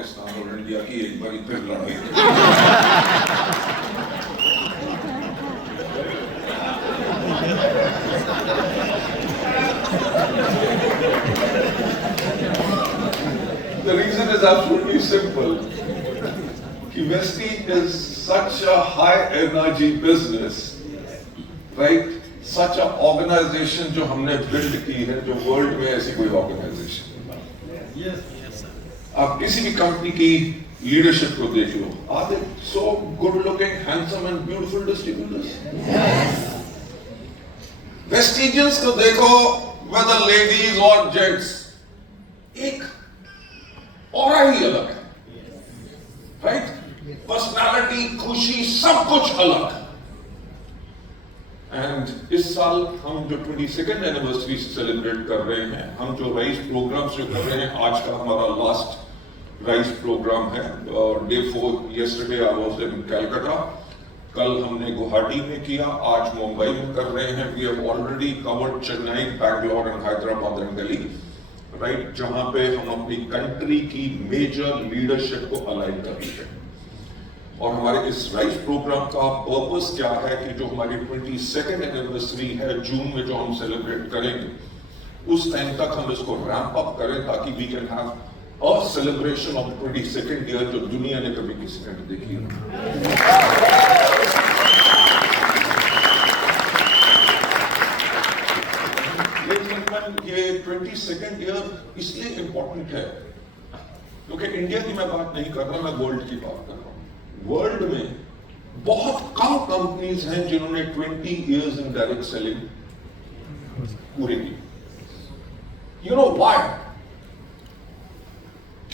पाकिस्तान और इंडिया की एक बार फिर लड़ाई। The reason is absolutely simple. कि Vestige is such a high energy business, right? Such a organization जो हमने build की है, जो world में ऐसी कोई organization नहीं है। आप किसी भी कंपनी की leadership को देख लो, are they so good looking, handsome and beautiful distributors? Yes. Vestigians को देखो, whether ladies or gents, एक और ही अलग है, राइट? पर्सनालिटी, खुशी, सब कुछ अलग। एंड इस साल हम जो 22nd एनिवर्सरी सेलिब्रेट कर रहे हैं, हम जो राइस प्रोग्राम्स जो कर रहे हैं, आज का हमारा लास्ट राइस प्रोग्राम है। Day 4 yesterday I was in Calcutta, कल हमने गुवाहाटी में किया, आज मुंबई में कर रहे हैं। We have already covered Chennai, Bangalore and Hyderabad and Delhi, right, जहां पे हम अपनी कंट्री की मेजर लीडरशिप को अलाइन कर रहे हैं। और हमारे इस राइस प्रोग्राम का पर्पस क्या है कि जो हमारी 22nd एनिवर्सरी है जून में जो हम सेलिब्रेट करेंगे, उस टाइम तक हम इसको रैंप अप करें ताकि we can have a celebration of 22nd year जो दुनिया ने कभी किसी ने देखी है। ये 22nd ईयर इसलिए इंपॉर्टेंट है क्योंकि इंडिया की मैं बात नहीं कर रहा, मैं वर्ल्ड की बात कर रहा हूं। वर्ल्ड में बहुत कम कंपनीज हैं जिन्होंने 20 इयर्स इन डायरेक्ट सेलिंग पूरे की। You know why?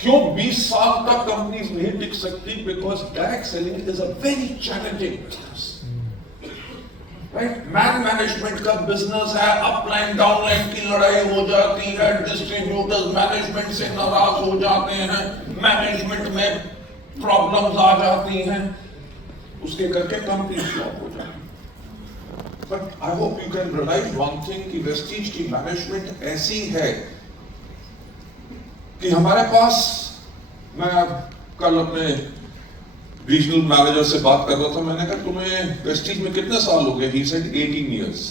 क्यों 20 साल तक कंपनीज नहीं टिक सकती? Because direct selling is a very challenging business, right? Management का बिजनेस है, अपलाइन डाउनलाइन की लड़ाई हो जाती है, डिस्ट्रीब्यूटर्स मैनेजमेंट से नाराज हो जाते हैं, मैनेजमेंट में प्रॉब्लम्स आ जाती हैं, उसके करके कंपनी फ्लॉप हो जाती है। But I hope you can realize one thing कि वेस्टीज की मैनेजमेंट ऐसी है कि हमारे पास, मैं कल अपने रीजनल मैनेजर से बात कर रहा था, मैंने कहा तुम्हें वेस्टीज में कितने साल हो गए? He said 18 years,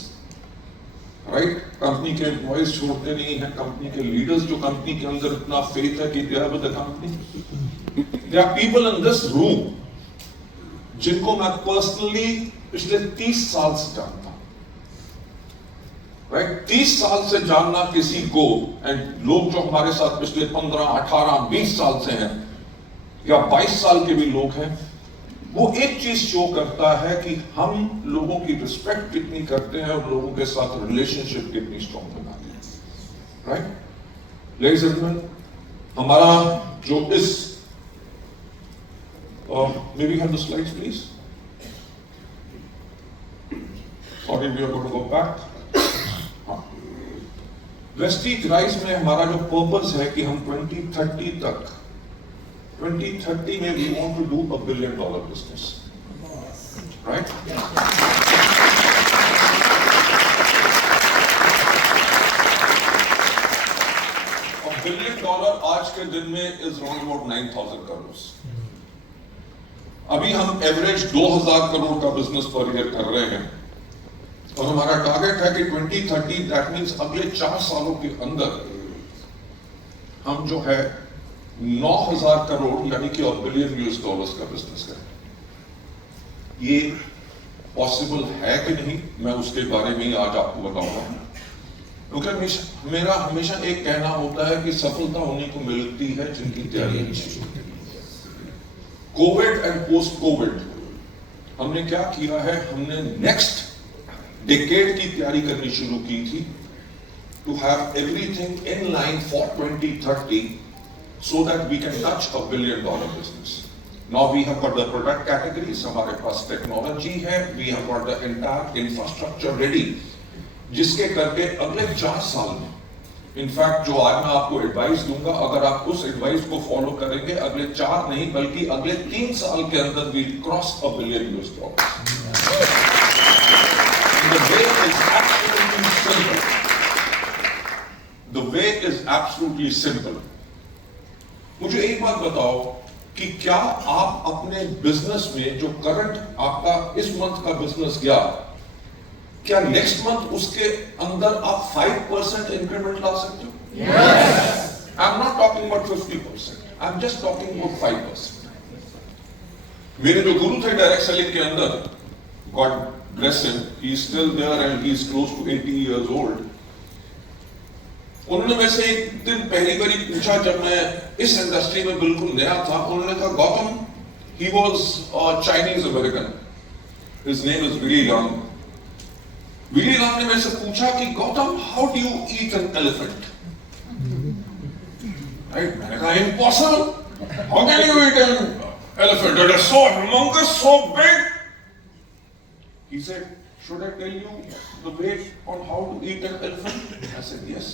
right? Company के एम्प्लॉइज छोड़ते नहीं है, कंपनी के लीडर्स जो कंपनी के अंदर इतना फेथ है कि they are with the company. There are people in this room जिनको मैं पर्सनली पिछले 30 साल से जानता हूं, राइट? 30 साल से जानना किसी को, एंड लोग जो हमारे साथ पिछले 15, 18, 20 साल से हैं या 22 साल के भी लोग हैं, वो एक चीज शो करता है कि हम लोगों की रिस्पेक्ट कितनी करते हैं और लोगों के साथ रिलेशनशिप कितनी स्ट्रॉन्ग बनाते हैं, राइट? लेडीज एंड जेंटलमैन, हमारा जो इस maybe have the slides please, sorry we are going to go back. Vestige rise में हमारा जो पर्पस है कि हम 2030 तक, 2030 में we want to do $1 billion business, right? $1 billion आज के दिन में is around about 9,000 crores। अभी हम एवरेज 2,000 करोड़ का बिजनेस पर ईयर कर रहे हैं और हमारा टारगेट है कि 2030, दैट मीन्स अगले 4 सालों के अंदर हम जो है 9,000 करोड़ यानी कि $1 बिलियन का बिजनेस करें। ये पॉसिबल है कि नहीं, मैं उसके बारे में ही आज आपको बताऊंगा, क्योंकि मेरा हमेशा एक कहना होता है कि सफलता उन्हीं को मिलती है जिनकी तैयारी अच्छी होती है। कोविड एंड पोस्ट कोविड हमने क्या किया है, हमने नेक्स्ट डिकेड की तैयारी करनी शुरू की थी, to have everything in line for 2030 so that we can touch $1 billion business. Now we have got the product categories, हमारे पास टेक्नोलॉजी है, we have got the entire infrastructure ready, जिसके करके अगले 4 साल में, इनफैक्ट जो आज मैं आपको एडवाइस दूंगा, अगर आप उस एडवाइस को फॉलो करेंगे, अगले 4 नहीं बल्कि अगले 3 साल के अंदर we cross $1 billion. The way is absolutely simple. The way is absolutely simple. मुझे एक बात बताओ कि क्या आप अपने बिजनेस में जो करंट आपका इस मंथ का बिजनेस गया, क्या नेक्स्ट मंथ उसके अंदर आप 5% इंक्रीमेंट ला सकते हो? I am not talking about 50%, I am just talking about 5%. मेरे जो गुरु थे डायरेक्ट सेलिंग के अंदर, God bless him, he is still there and he is close to 80 years old. उन्होंने मेरे से एक दिन पहली बारी पूछा, जब मैं इस इंडस्ट्री में बिल्कुल नया था, उन्होंने कहा, Gautam, he was Chinese American, his name is Willy Long. Willy Long ने मेरे से पूछा कि Gautam, how do you eat an elephant? Right, मैंने कहा, impossible, how can you eat an elephant, it is so humongous, so big. He said, should I tell you the way on how to eat an elephant? I said, yes.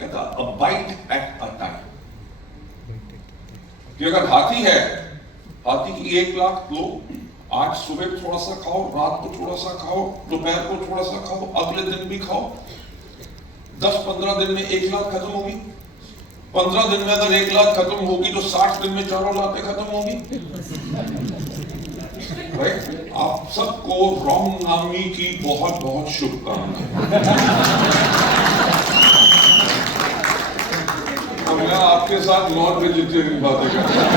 कहता, a bite at a time. कि अगर हाथी है, हाथी की 1 लाख लो, आज सुबह थोड़ा सा खाओ, रात को थोड़ा सा खाओ, दोपहर को थोड़ा सा खाओ, अगले दिन भी खाओ, 10-15 दिन में 1 लाख खत्म होगी. 15 दिन में अगर 1 लाख खत्म होगी तो 60 दिन में 4 लाख खत्म होगी. Right? आप सबको रामनवमी की बहुत बहुत शुभकामनाएं. मैं आपके साथ नॉन वेजिटेरियन बातें कर रहा हूं,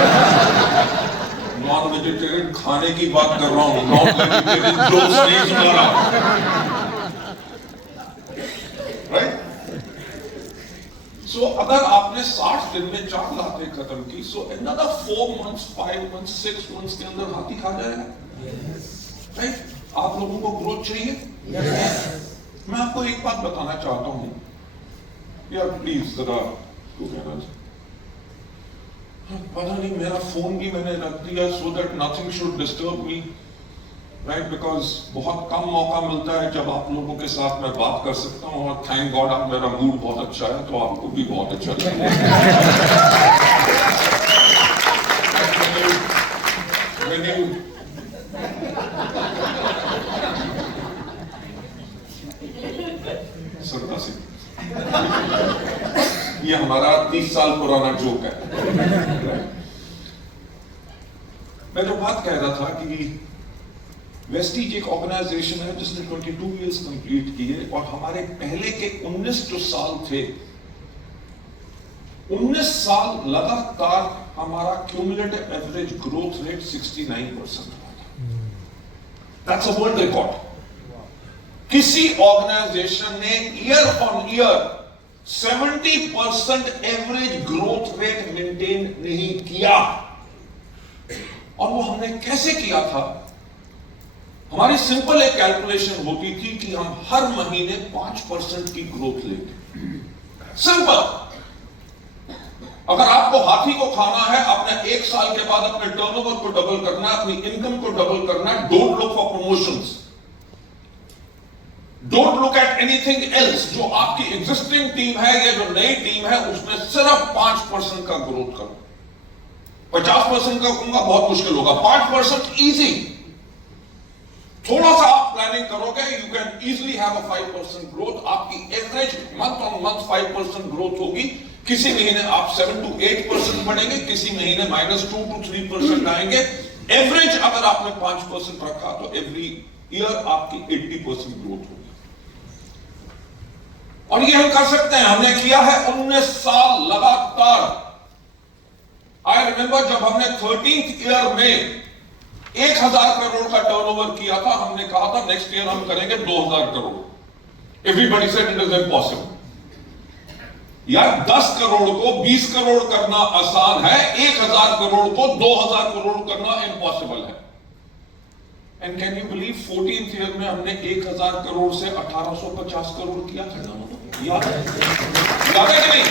नॉन वेजिटेरियन खाने की बात कर रहा हूं, नॉन वेजिटेरियन जोक्स नहीं सुना रहा. राइट? सो अगर आपने 60 दिन में 4 लाख खत्म की, सो another 4 months, 5 months, 6 months के अंदर हाथी खा जाएगा. राइट? आप लोगों को ग्रोथ चाहिए? मैं आपको एक बात बताना चाहता हूं, यार प्लीज जरा पता नहीं, मेरा फोन भी मैंने रख दिया so that nothing should disturb me. Right? Because बहुत कम मौका मिलता है जब आप लोगों के साथ मैं बात कर सकता हूं, और थैंक गॉड आप, मेरा मूड बहुत अच्छा है तो आपको भी बहुत अच्छा लगेगा. ये हमारा 30 साल पुराना जोक है. मैं जो बात कह रहा था कि वेस्टीज एक ऑर्गेनाइजेशन है जिसने 22 इयर्स कंप्लीट किए, और हमारे पहले के 19 जो साल थे, 19 साल लगातार हमारा क्यूमुलेटिव एवरेज ग्रोथ रेट 69% था. That's a world record. किसी ऑर्गेनाइजेशन ने year on year 70% average growth rate maintain नहीं किया. और वो हमने कैसे किया था? हमारी सिंपल एक कैलकुलेशन होती थी कि हम हर महीने 5% की ग्रोथ लेते. सिंपल. अगर आपको हाथी को खाना है, अपने 1 साल के बाद अपने टर्नओवर को डबल करना है, अपनी इनकम को डबल करना है, don't look for promotions, don't look at anything else. जो आपकी एग्जिस्टिंग टीम है या जो नई टीम है, उसमें सिर्फ 5% का ग्रोथ करो. 50% का कहूंगा बहुत मुश्किल होगा, 5% इजी. थोड़ा सा आप प्लानिंग करोगे, you can easily have a 5% growth. आपकी average month on month 5% growth होगी. किसी महीने आप 7 to 8% बढ़ेंगे, किसी महीने -2 to 3% आएंगे. एवरेज अगर आपने 5% रखा तो एवरी ईयर आपकी 80% ग्रोथ होगी. और ये हम कर सकते हैं, हमने किया है 19 साल लगातार. आई रिमेंबर जब हमने 13th ईयर में 1000 करोड़ का टर्नओवर किया था, हमने कहा था नेक्स्ट ईयर हम करेंगे 2000 crore. Everybody said it is impossible. यार 10 करोड़ को 20 करोड़ करना आसान है, 1000 करोड़ को 2000 करोड़ करना इम्पॉसिबल है. And can you believe 14th year में हमने 1000 करोड़ से 1850 करोड़ किया था. याद है कि नहीं?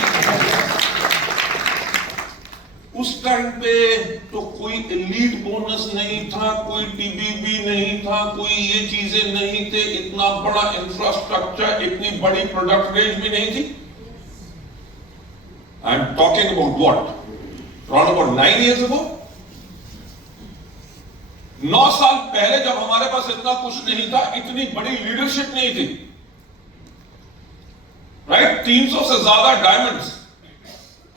उस टाइम पे तो कोई एलीट बोनस नहीं था, कोई टीबीबी नहीं था, कोई ये चीजें नहीं थे, इतना बड़ा इंफ्रास्ट्रक्चर, इतनी बड़ी प्रोडक्ट रेंज भी नहीं थी. I am talking about what, around about 9 years ago. 9 साल पहले जब हमारे पास इतना कुछ नहीं था, इतनी बड़ी लीडरशिप नहीं थी. राइट? 300 से ज्यादा diamonds.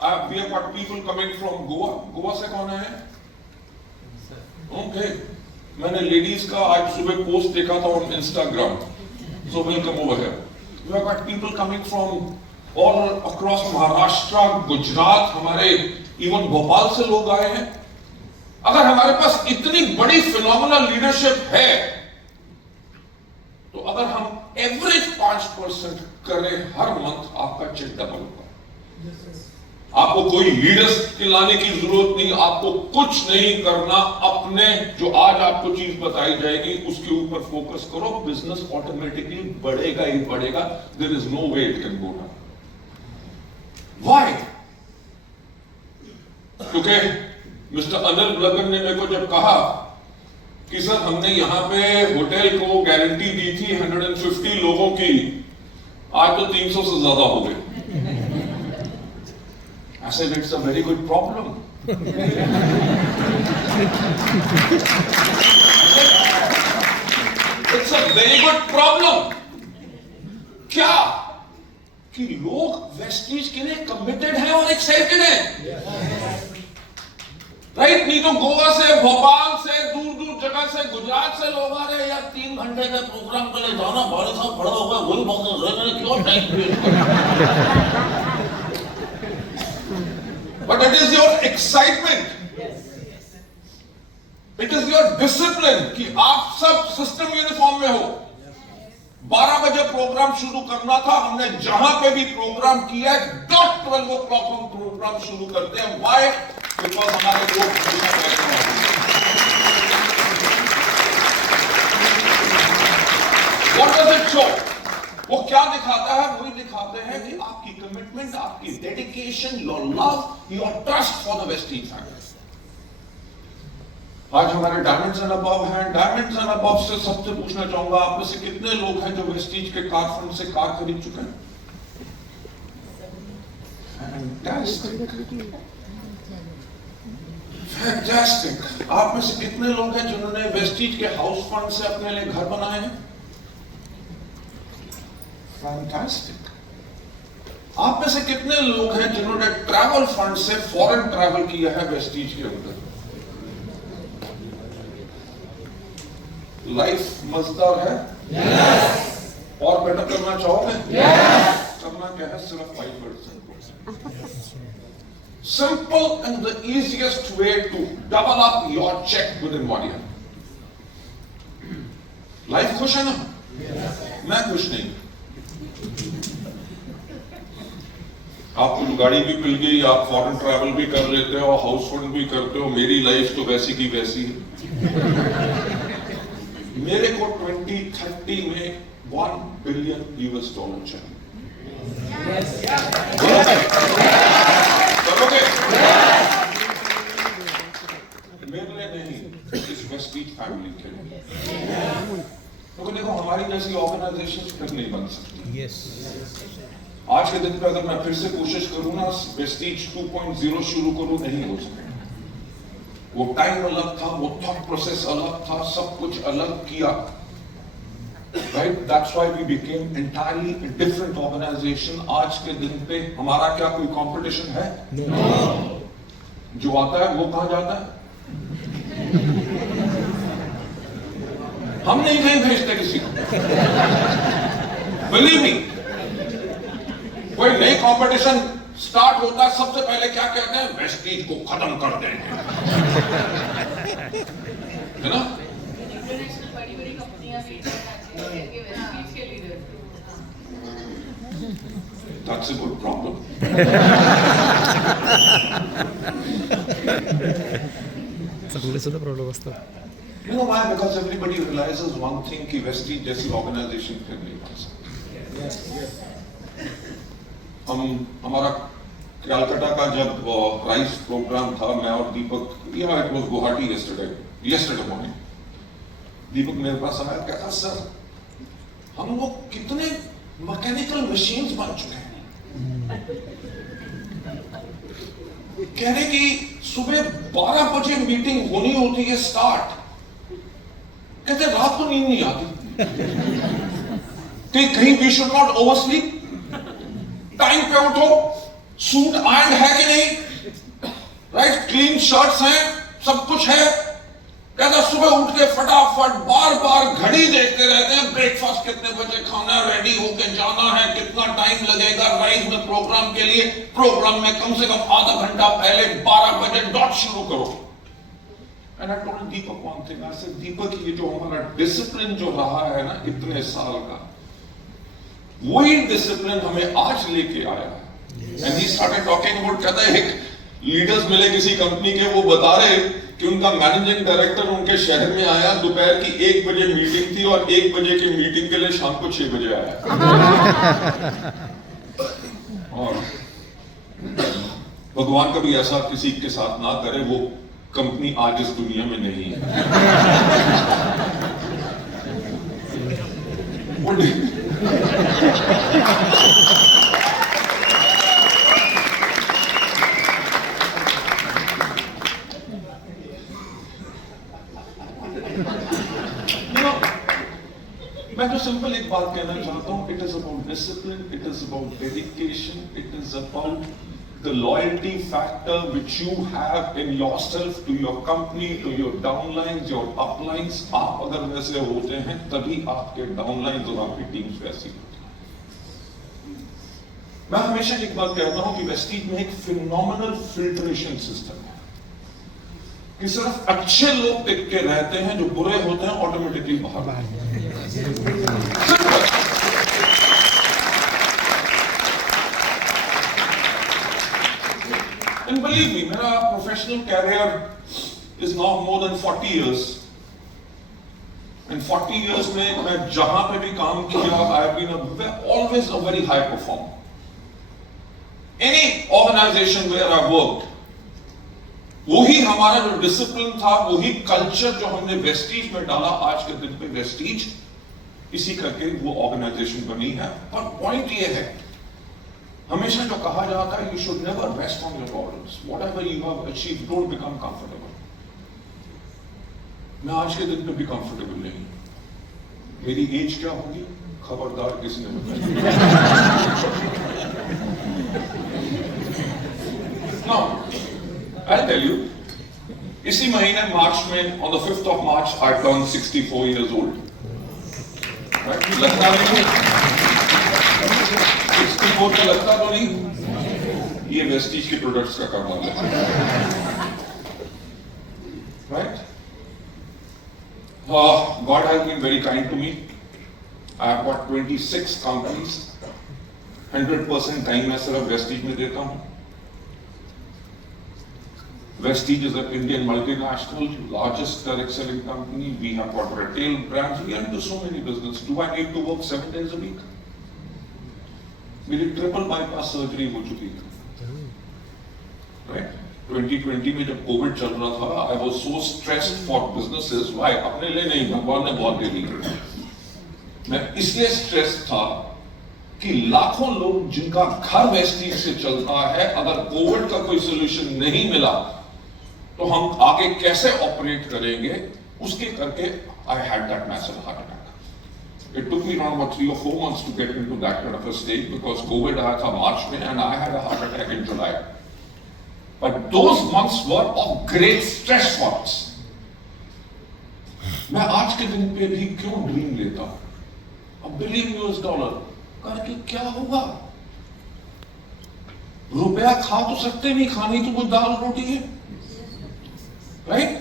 We have got people coming from Goa. Goa से कौन है? Okay. मैंने लेडीज का आज सुबह पोस्ट देखा था on Instagram. So welcome over here. We have got people coming from all across Maharashtra, Gujarat. हमारे even भोपाल से लोग आए हैं. अगर हमारे पास इतनी बड़ी फिनोमिनल लीडरशिप है, तो अगर हम एवरेज 5% करें हर मंथ, आपका चेक डबल होगा. आपको कोई लीडर्स के लाने की जरूरत नहीं, आपको कुछ नहीं करना. अपने जो आज आपको चीज बताई जाएगी उसके ऊपर फोकस करो. बिजनेस ऑटोमेटिकली बढ़ेगा ही बढ़ेगा. There is no way it can go down. Why? क्योंकि मिस्टर अनिल ब्लगन ने मेरे को जब कहा कि सर हमने यहां पे होटल को गारंटी दी थी 150 लोगों की, आज तो 300 से ज्यादा हो गए. I said it's a very good problem. It's a very good problem. क्या? कि लोग वेस्टीज के लिए कमिटेड हैं और एक्साइटेड हैं. राइट? नहीं तो गोवा से, भोपाल से, दूर दूर जगह से, गुजरात से लोग आ रहे हैं. यार 3 घंटे के प्रोग्राम के लिए जाना, बड़े साहब खड़ा होगा, वही बात क्यों टाइम वेस्ट करना. But it is your excitement. It is your discipline कि आप सब सिस्टम यूनिफॉर्म में हो. 12 बजे प्रोग्राम शुरू करना था, हमने जहां पे भी प्रोग्राम किया है .12 हम प्रोग्राम शुरू करते हैं. Why? Because हमारे लोग What does it show? वो क्या दिखाता है? वही दिखाते हैं कि आपकी कमिटमेंट, आपकी dedication, your love, your trust for the Vestige family. आज हमारे डायमंड्स एंड अबव हैं. डायमंड्स एंड अबव से सबसे पूछना चाहूंगा, आप में से कितने लोग हैं जो वेस्टीज के कार फंड से कार खरीद चुके हैं? फैंटास्टिक. आप में से कितने लोग हैं जिन्होंने वेस्टीज के हाउस फंड से अपने लिए घर बनाए हैं? फैंटास्टिक. आप में से कितने लोग हैं जिन्होंने ट्रैवल फंड से फॉरेन ट्रैवल किया है वेस्टीज के अंदर? लाइफ मजेदार है? yes. और बेटर करना चाहोगे? yes. करना क्या है? सिर्फ 5%. Simple and the easiest way to double up your check within 1 year. Life खुश है ना? yes. मैं खुश नहीं. आपको जो गाड़ी भी मिल गई, आप फॉरेन ट्रैवल भी कर लेते हो, हाउस फंड भी करते हो. मेरी लाइफ तो वैसी की वैसी है. मेरे को 2030 में $1 बिलियन चाहिए. करोगे? मेरे लिए नहीं, इस वेस्टीज फैमिली के लिए. क्योंकि देखो हमारी जैसी ऑर्गेनाइजेशन फिर नहीं बन सकती. आज के दिन पे अगर मैं फिर से कोशिश करूं ना, वेस्टीज 2.0 शुरू करूं, नहीं हो सकेगा. वो टाइम अलग था, वो थॉट प्रोसेस अलग था, सब कुछ अलग किया. Right? That's why we became entirely different organization. आज के दिन पे हमारा क्या कोई कंपटीशन है? No. जो आता है वो कहां जाता है? हम नहीं कहीं भेजते किसी को. बिलीव मी, कोई नई कंपटीशन स्टार्ट होता है, सबसे पहले क्या कहते हैं? वेस्टीज को खत्म कर देंगे. है ना? इंटरनेशनल बड़ी-बड़ी कंपनियां भी वेस्टीज के leader. That's a good problem. सगळे प्रॉब्लेम असतात. You know why? Because everybody realizes one thing कि वेस्टीज जैसी ऑर्गेनाइजेशन फिर नहीं बन सकती. हमारा कलकत्ता का जब राइस प्रोग्राम था, मैं और Deepak, it was Guwahati yesterday morning. Deepak मेरे पास आया, कहता सर हम लोग कितने मैकेनिकल मशीन्स बन चुके हैं. कह रहे कि सुबह 12 बजे मीटिंग होनी होती है स्टार्ट. कहते रात को नींद नहीं आती. कहीं वी शुड नॉट ओवरस्लीप. टाइम पे उठो, सूट आयरन है कि नहीं, राइट, क्लीन शर्ट्स हैं, सब कुछ है। कहता सुबह उठ के फटाफट बार बार घड़ी देखते रहते हैं, ब्रेकफास्ट कितने बजे खाना, रेडी होके जाना है, कितना टाइम लगेगा राइज में प्रोग्राम के लिए, प्रोग्राम में कम से कम आधा घंटा पहले 12 बजे डॉट शुरू करो। And I told Deepak one thing. I said, Deepak, ये जो हमारा डिसिप्लिन जो रहा है ना इतने साल का, वही डिसिप्लिन हमें आज लेके आया है। And he started talking about, कहता है एक लीडर्स मिले किसी कंपनी के, वो बता रहे कि उनका मैनेजिंग डायरेक्टर उनके शहर में आया, दोपहर की 1 बजे मीटिंग थी और 1 बजे की मीटिंग के लिए शाम को 6 बजे आया। और भगवान कभी ऐसा किसी के साथ ना करे, वो कंपनी आज इस दुनिया में नहीं है। मैं तो सिंपल एक बात कहना चाहता हूं, it is about discipline, it is about dedication, it is about the loyalty factor which you have in yourself to your company, to your downlines, your uplines. आप अगर वैसे होते हैं तभी आपके downlines और आपकी टीम्स वैसी होती हैं। मैं हमेशा एक बात कहता हूं कि वेस्टीज में एक फिनोमिनल फिल्ट्रेशन सिस्टम है कि सिर्फ अच्छे लोग टिक के रहते हैं, जो बुरे होते हैं ऑटोमेटिकली बाहर। And believe me, मेरा professional career is now more than 40 years. And 40 years में मैं जहां पे भी काम किया, I have been always a very high performer. Any organization where I worked, वही हमारा जो डिसिप्लिन था, वही कल्चर जो हमने वेस्टीज में डाला, आज के दिन पे वेस्टीज इसी करके वो ऑर्गेनाइजेशन बनी है। पर पॉइंट ये है, हमेशा जो कहा जाता है, you should never rest on your laurels, whatever you have achieved, don't become comfortable. मैं आज के दिन पे भी कंफर्टेबल नहीं। मेरी एज क्या होगी खबरदार किसी ने बताया। Now, I'll tell you, इसी महीने मार्च में, on the 5th of March, I turned 64 years old. Right? लगता नहीं 64 का लगता तो नहीं, ये वेस्टीज के प्रोडक्ट्स का कमाल है, right? God has been very kind to me. I have got 26 companies. 100% time मैं सिर्फ वेस्टीज में देता हूं। Vestige is an Indian multinational, largest direct selling company. We have got retail brands. We are into so many business. Do I need to work 7 days a week? मेरी triple bypass surgery हो चुकी है, right? 2020 में जब Covid चल रहा था, I was so stressed for businesses, why? अपने लिए नहीं, भगवान ने बहुत दे दी। मैं इसलिए स्ट्रेस था कि लाखों लोग जिनका घर वेस्टीज से चलता है, अगर कोविड का कोई सोल्यूशन नहीं मिला तो हम आगे कैसे ऑपरेट करेंगे, उसके करके I had that massive heart attack. It took me around about 3 or 4 months to get into that kind of a state because COVID आया था मार्च में and I had a heart attack in July. But those months were of great stress for us. मैं आज के दिन पे भी क्यों ड्रीम लेता हूं? $1 billion करके क्या होगा? रुपया खा तो सकते नहीं, खानी तो कुछ दाल रोटी है, राइट?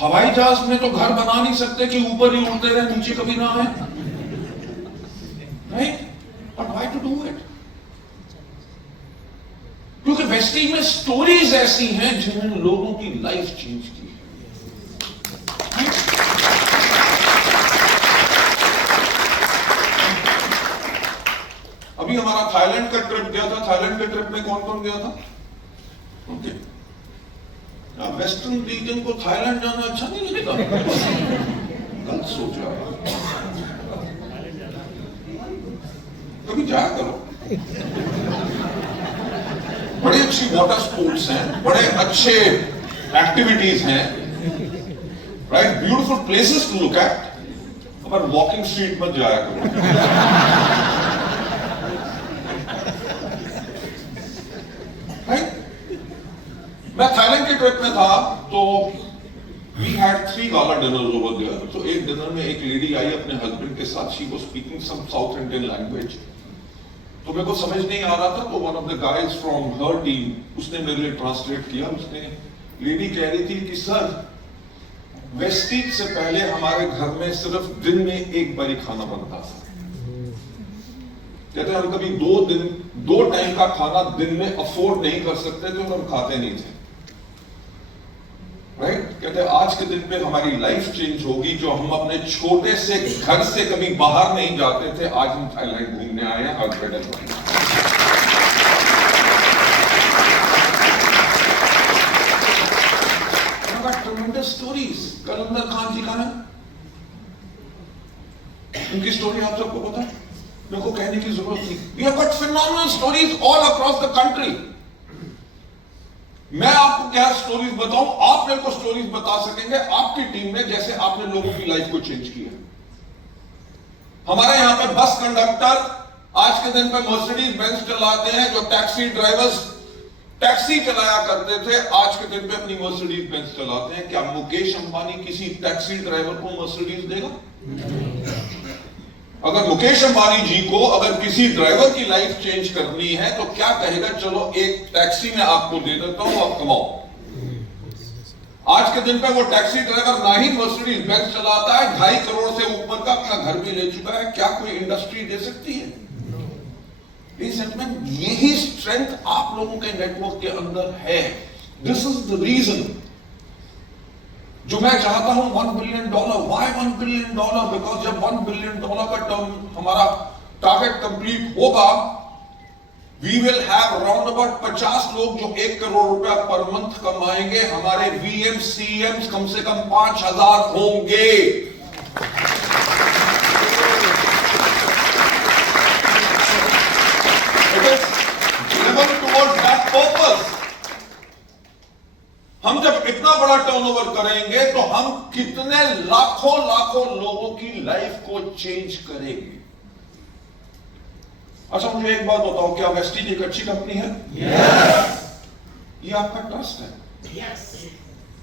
हवाई जहाज में तो घर बना नहीं सकते कि ऊपर ही उड़ते रहे, नीचे कभी ना आए, right? But why to do it? क्योंकि वेस्टीज में स्टोरीज ऐसी हैं जिन्होंने लोगों की लाइफ चेंज की है। अभी हमारा थाईलैंड का ट्रिप गया था। थाईलैंड के ट्रिप में कौन कौन गया था? ओके, वेस्टर्न रीजन को थाईलैंड जाना अच्छा नहीं लगेगा? गलत सोचा, कभी जाया करो। बड़ी अच्छी वाटर स्पोर्ट्स हैं, बड़े अच्छे एक्टिविटीज हैं, right? Beautiful places to look at, पर वॉकिंग स्ट्रीट मत जाया करो। मैं थाईलैंड के ट्रिप में था, तो we had 3 gala dinners over there. तो एक डिनर में एक लेडी आई अपने हस्बैंड के साथ, she was speaking some South Indian language. तो मेरे को समझ नहीं आ रहा था, तो one of the guys from her team उसने मेरे लिए ट्रांसलेट किया। उसने लेडी कह रही थी कि सर, वेस्टीज से पहले हमारे घर में सिर्फ दिन में एक बार खाना बनता था। कहते हम कभी 2 टाइम का खाना दिन में अफोर्ड नहीं कर सकते थे और हम खाते नहीं थे, राइट? कहते आज के दिन पे हमारी लाइफ चेंज होगी, जो हम अपने छोटे से घर से कभी बाहर नहीं जाते थे, आज हम थाईलैंड घूमने आए हैं। ट्रेमेंडस स्टोरीज। कलंदर खान जी का है, उनकी स्टोरी आप सबको पता है, मेरे को कहने की जरूरत नहीं। We have got phenomenal stories all across the country. मैं आपको क्या स्टोरीज बताऊं, आप मेरे को स्टोरीज बता सकेंगे आपकी टीम में, जैसे आपने लोगों की लाइफ को चेंज किया। हमारे यहां पे बस कंडक्टर आज के दिन पे मर्सिडीज बेंज चलाते हैं, जो टैक्सी ड्राइवर्स टैक्सी चलाया करते थे, आज के दिन पे अपनी मर्सिडीज बेंज चलाते हैं। क्या मुकेश अंबानी किसी टैक्सी ड्राइवर को मर्सिडीज देगा? अगर मुकेश अंबानी जी को अगर किसी ड्राइवर की लाइफ चेंज करनी है, तो क्या कहेगा, चलो एक टैक्सी में आपको दे देता हूं, आप कमाओ। आज के दिन पे वो टैक्सी ड्राइवर ना ही मर्सिडीज बेंज चलाता है, 2.5 करोड़ से ऊपर का अपना घर भी ले चुका है। क्या कोई इंडस्ट्री दे सकती है? यही स्ट्रेंथ आप लोगों के नेटवर्क के अंदर है। दिस इज द रीजन जो मैं चाहता हूं $1 बिलियन। Why $1 billion? बिकॉज जब $1 बिलियन का टर्म हमारा टारगेट कंप्लीट होगा, we will have around about 50 लोग जो 1 करोड़ रुपया पर मंथ कमाएंगे। हमारे वीएम सीएम कम से कम 5000 होंगे। It is driven towards that purpose. हम जब इतना बड़ा टर्नओवर करेंगे, तो हम कितने लाखों लोगों की लाइफ को चेंज करेंगे। अच्छा, मुझे एक बात बताओ, क्या वेस्टीज एक अच्छी कंपनी है? yes. ये आपका ट्रस्ट है। yes.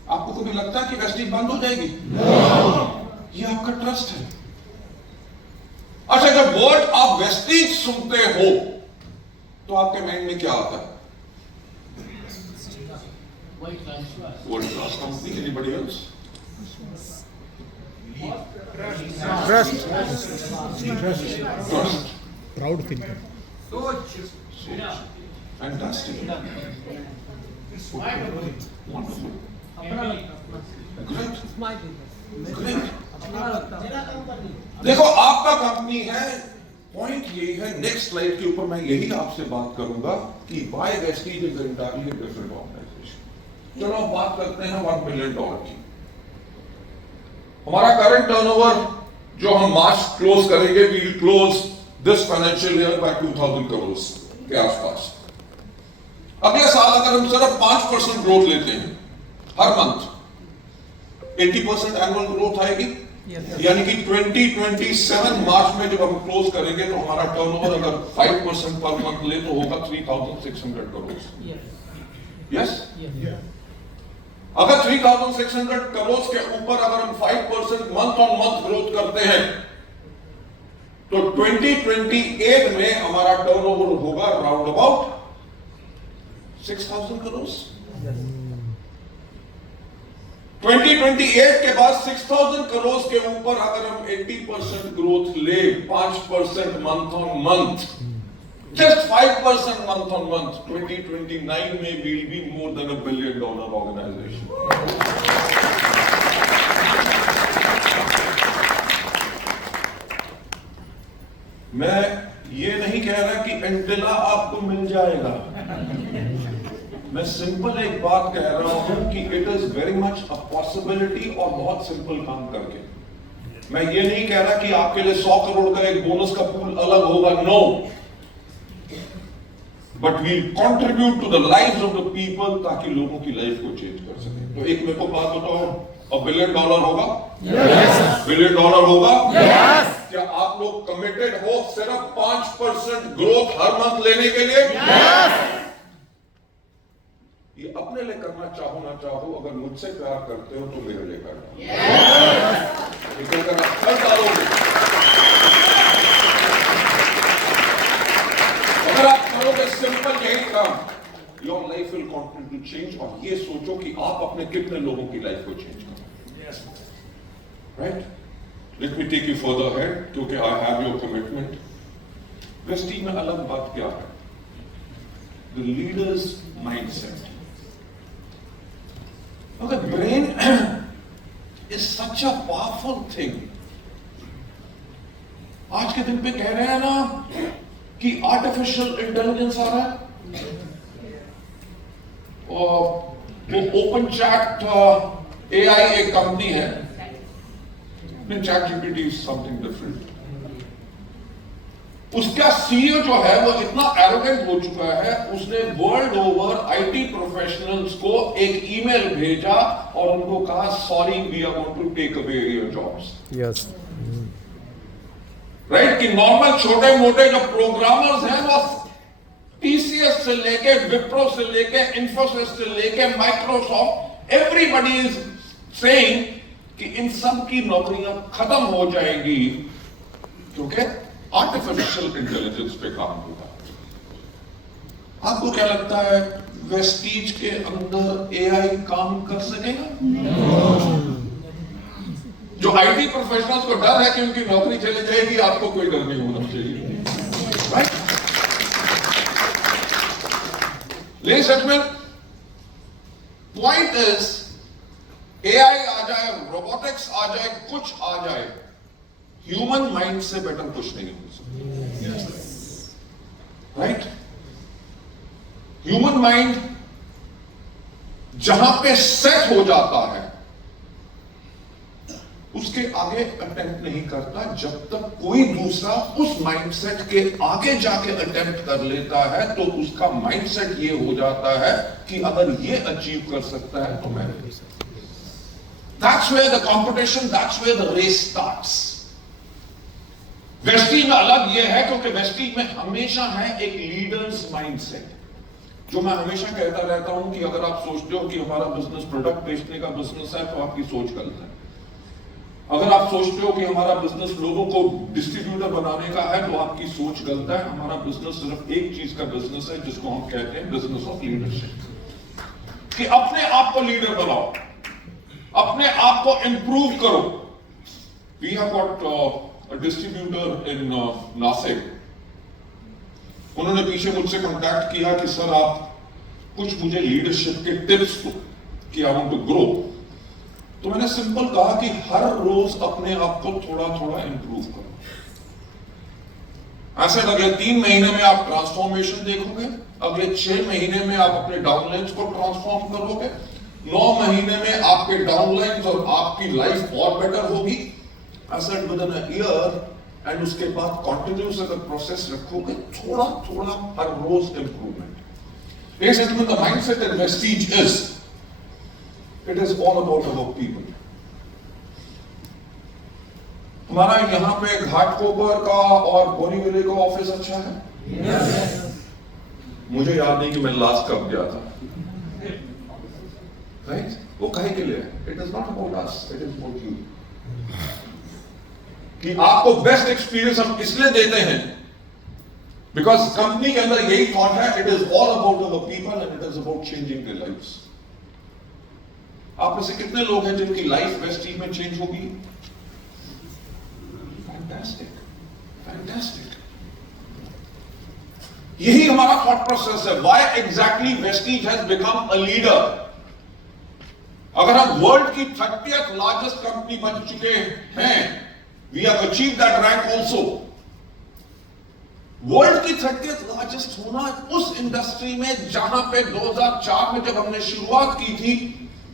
आपको कभी लगता है कि वेस्टीज बंद हो जाएगी? no. ये आपका ट्रस्ट है। अच्छा, जब वर्ड आप वेस्टीज सुनते हो, तो आपके माइंड में क्या आता है? World class company. Anybody else? Trust. Proud thinker. Soch. Fantastic. Wonderful. Great. Great. देखो, आपका कंपनी है, पॉइंट यही है। नेक्स्ट स्लाइड के ऊपर मैं यही आपसे बात करूंगा कि why Vestige is entirely a different organization. चलो अब बात करते हैं $1 बिलियन की। हमारा करंट टर्नओवर जो हम मार्च क्लोज करेंगे, we will close this financial year by 2000 crore के आसपास। अगले साल अगर हम सिर्फ 5% ग्रोथ लेते हैं हर मंथ, 80% एनुअल ग्रोथ आएगी। यानी कि 2027 मार्च में जब हम क्लोज करेंगे, तो हमारा टर्नओवर अगर 5% पर मंथ ले, तो होगा 3600 करोड़। यस? अगर 3600 करोड़ के ऊपर अगर हम 5% मंथ ऑन मंथ ग्रोथ करते हैं, तो 2028 में हमारा टर्नओवर होगा राउंड अबाउट 6000 करोड़। 2028 के बाद 6000 करोड़ के ऊपर अगर हम 80% ग्रोथ ले, 5% month on month, just 5% month on month, 2029 में we'll be more than $1 billion organization. मैं ये नहीं कह रहा कि एंटेला आपको मिल जाएगा। मैं सिंपल एक बात कह रहा हूं कि it is very much a possibility, और बहुत सिंपल काम करके। मैं ये नहीं कह रहा कि आपके लिए 100 करोड़ का एक बोनस का पूल अलग होगा, no. But we contribute to the lives of the people, ताकि लोगों की लाइफ को चेंज कर सके। तो एक मेरे को बात बताओ, $1 बिलियन होगा? yes. $1 बिलियन होगा? yes. क्या आप लोग कमिटेड हो सिर्फ 5% ग्रोथ हर मंथ लेने के लिए? yes. ये अपने अपने लिए करना चाहो ना चाहो, अगर मुझसे प्यार करते हो तो मेरे लिए करना। लेकिन अगर आप कर डालोगे, अगर आप करोगे सिंपल यही काम, your life will continue to change. और ये सोचो कि आप अपने कितने लोगों की लाइफ को चेंज करोगे, right? Let me take you further ahead, क्योंकि I have your commitment. Vestige में अलग बात क्या है? The leader's mindset. Now the brain is such a powerful thing. आज के दिन पे कह रहे हैं ना कि आर्टिफिशियल इंटेलिजेंस आ रहा है, और वो ओपन चैट एआई एक कंपनी है, chat GPT is something different. उसका सीईओ जो है वो इतना एरोगेंट हो चुका है, उसने वर्ल्ड ओवर आईटी प्रोफेशनल्स को एक ईमेल भेजा और उनको कहा, sorry we are going to take away your jobs. Yes, right? कि नॉर्मल छोटे मोटे जो प्रोग्रामर्स हैं वो टीसीएस से लेके, विप्रो से लेके, इंफोसिस से लेके, माइक्रोसॉफ्ट, एवरीबॉडी इज सेइंग कि इन सब की नौकरियां खत्म हो जाएंगी क्योंकि आर्टिफिशियल इंटेलिजेंस पे काम होगा। आपको क्या लगता है वेस्टीज के अंदर एआई काम कर सकेगा? जो आईटी प्रोफेशनल्स को डर है कि उनकी नौकरी चली जाएगी, आपको कोई डर नहीं होना चाहिए, right? Ladies and gentleman, point is AI आ जाए, रोबोटिक्स आ जाए, कुछ आ जाए, ह्यूमन माइंड से बेटर कुछ नहीं हो सकता, राइट? ह्यूमन माइंड जहां पे सेट हो जाता है उसके आगे अटेम्प्ट नहीं करता, जब तक कोई दूसरा उस माइंडसेट के आगे जाके अटेम्प्ट कर लेता है तो उसका माइंडसेट ये हो जाता है कि अगर ये अचीव कर सकता है तो मैं भी। That's where the competition, that's where the race starts. वेस्टी में अलग यह है क्योंकि वेस्टी में हमेशा है एक लीडर्स माइंडसेट, जो मैं हमेशा कहता रहता हूं कि अगर आप सोचते हो कि हमारा बिजनेस प्रोडक्ट बेचने का बिजनेस है तो आपकी सोच गलत है। अगर आप सोचते हो कि हमारा बिजनेस लोगों को डिस्ट्रीब्यूटर बनाने का है तो आपकी सोच गलत है। हमारा बिजनेस सिर्फ एक चीज का बिजनेस है जिसको हम कहते हैं बिजनेस ऑफ लीडरशिप, कि अपने आप को लीडर बनाओ, अपने आप को इंप्रूव करो। वी हैव गॉट डिस्ट्रीब्यूटर इन नासिक, उन्होंने पीछे मुझसे कांटेक्ट किया कि सर आप कुछ मुझे लीडरशिप के टिप्स दो कि आई वांट टू ग्रो। तो मैंने सिंपल कहा कि हर रोज अपने आप को थोड़ा थोड़ा इंप्रूव करो। ऐसे अगले 3 महीने में आप ट्रांसफॉर्मेशन देखोगे, अगले 6 महीने में आप अपने डाउनलाइंस को ट्रांसफॉर्म करोगे, 9 महीने में आपके डाउनलाइंस और आपकी लाइफ और बेटर होगी। I said within a year, and उसके बाद continuous अगर प्रोसेस रखोगे, थोड़ा थोड़ा हर रोज improvement. Ladies and gentlemen, the mindset in Vestige is, it is all about our people. हमारा यहाँ पे घाटकोपर का और बोरीवली का ऑफिस अच्छा है? Yes. मुझे याद नहीं कि मैं लास्ट कब गया था, राइट? वो कहे के लिए, it is not about us, it is about you. कि आपको बेस्ट एक्सपीरियंस हम इसलिए देते हैं बिकॉज कंपनी के अंदर यही थॉट है, it is all about our people and it is about changing their lives. आप में से कितने लोग हैं जिनकी लाइफ वेस्टीज में चेंज होगी? Fantastic, fantastic. यही हमारा थॉट प्रोसेस है। Why exactly Vestige has become a leader. अगर हम वर्ल्ड की 30th लार्जेस्ट कंपनी बन चुके हैं, we have achieved that rank also. World की 30th लार्जेस्ट होना उस इंडस्ट्री में जहां पे 2004 में जब हमने शुरुआत की थी,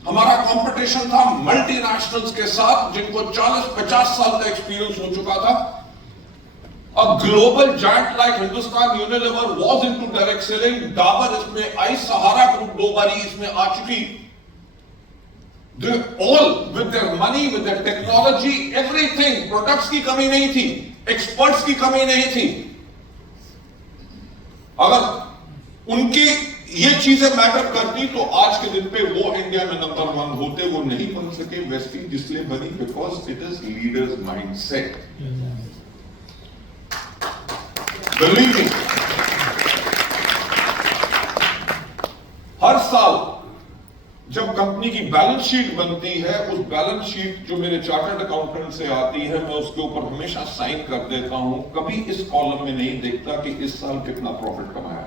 हमारा कंपटीशन था मल्टीनेशनल्स के साथ जिनको 40-50 साल का एक्सपीरियंस हो चुका था। A global giant like Hindustan Unilever was into direct selling. Dabur इसमें आई, सहारा ग्रुप 2 बारी इसमें आ चुकी। They all with their money, with their technology, everything, products की कमी नहीं थी, experts की कमी नहीं थी। अगर उनकी ये चीजें मैटर करती तो आज के दिन पे वो इंडिया में नंबर 1 होते, वो नहीं बन सके। वेस्टीज इसलिए बनी because it is leaders mindset. Believe me, हर साल जब कंपनी की बैलेंस शीट बनती है, उस बैलेंस शीट जो मेरे चार्टर्ड अकाउंटेंट से आती है, मैं उसके ऊपर हमेशा साइन कर देता हूं। कभी इस कॉलम में नहीं देखता कि इस साल कितना प्रॉफिट कमाया।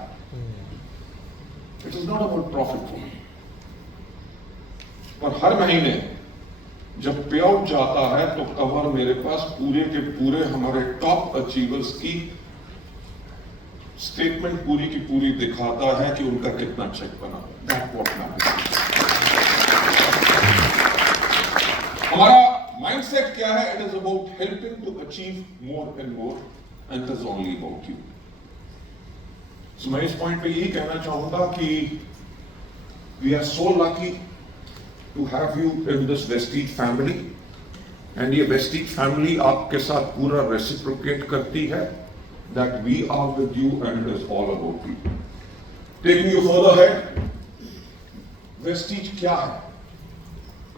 It is not about profit for me. पर हर महीने जब पे आउट जाता है तो कवर मेरे पास पूरे के पूरे हमारे टॉप अचीवर्स की स्टेटमेंट पूरी की पूरी दिखाता है कि उनका कितना चेक बना। That what matters. हमारा माइंडसेट क्या है? It is about helping to achieve more and more and it is only about you. So, मैं इस पॉइंट पे यही कहना चाहूंगा कि we are so lucky to have you in this Vestige family, and ये वेस्टीज फैमिली आपके साथ पूरा रेसिप्रोकेट करती है that we are with you and it is all about you. Taking you further head, Vestige क्या है?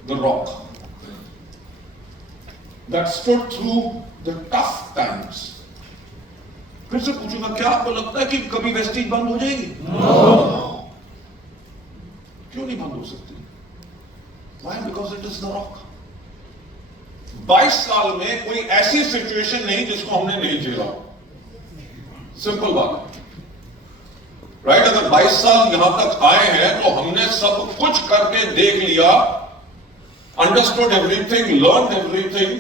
The rock that stood through the tough times. फिर से पूछूंगा, क्या आपको लगता है कि कभी वेस्टीज बंद हो जाएगी? क्यों नहीं बंद हो सकती? Why? Because it is the rock. 22 साल में कोई ऐसी सिचुएशन नहीं जिसको हमने नहीं झेला। सिंपल बात, राइट? अगर 22 साल यहां तक आए हैं तो हमने सब कुछ करके देख लिया, understood everything, learn everything.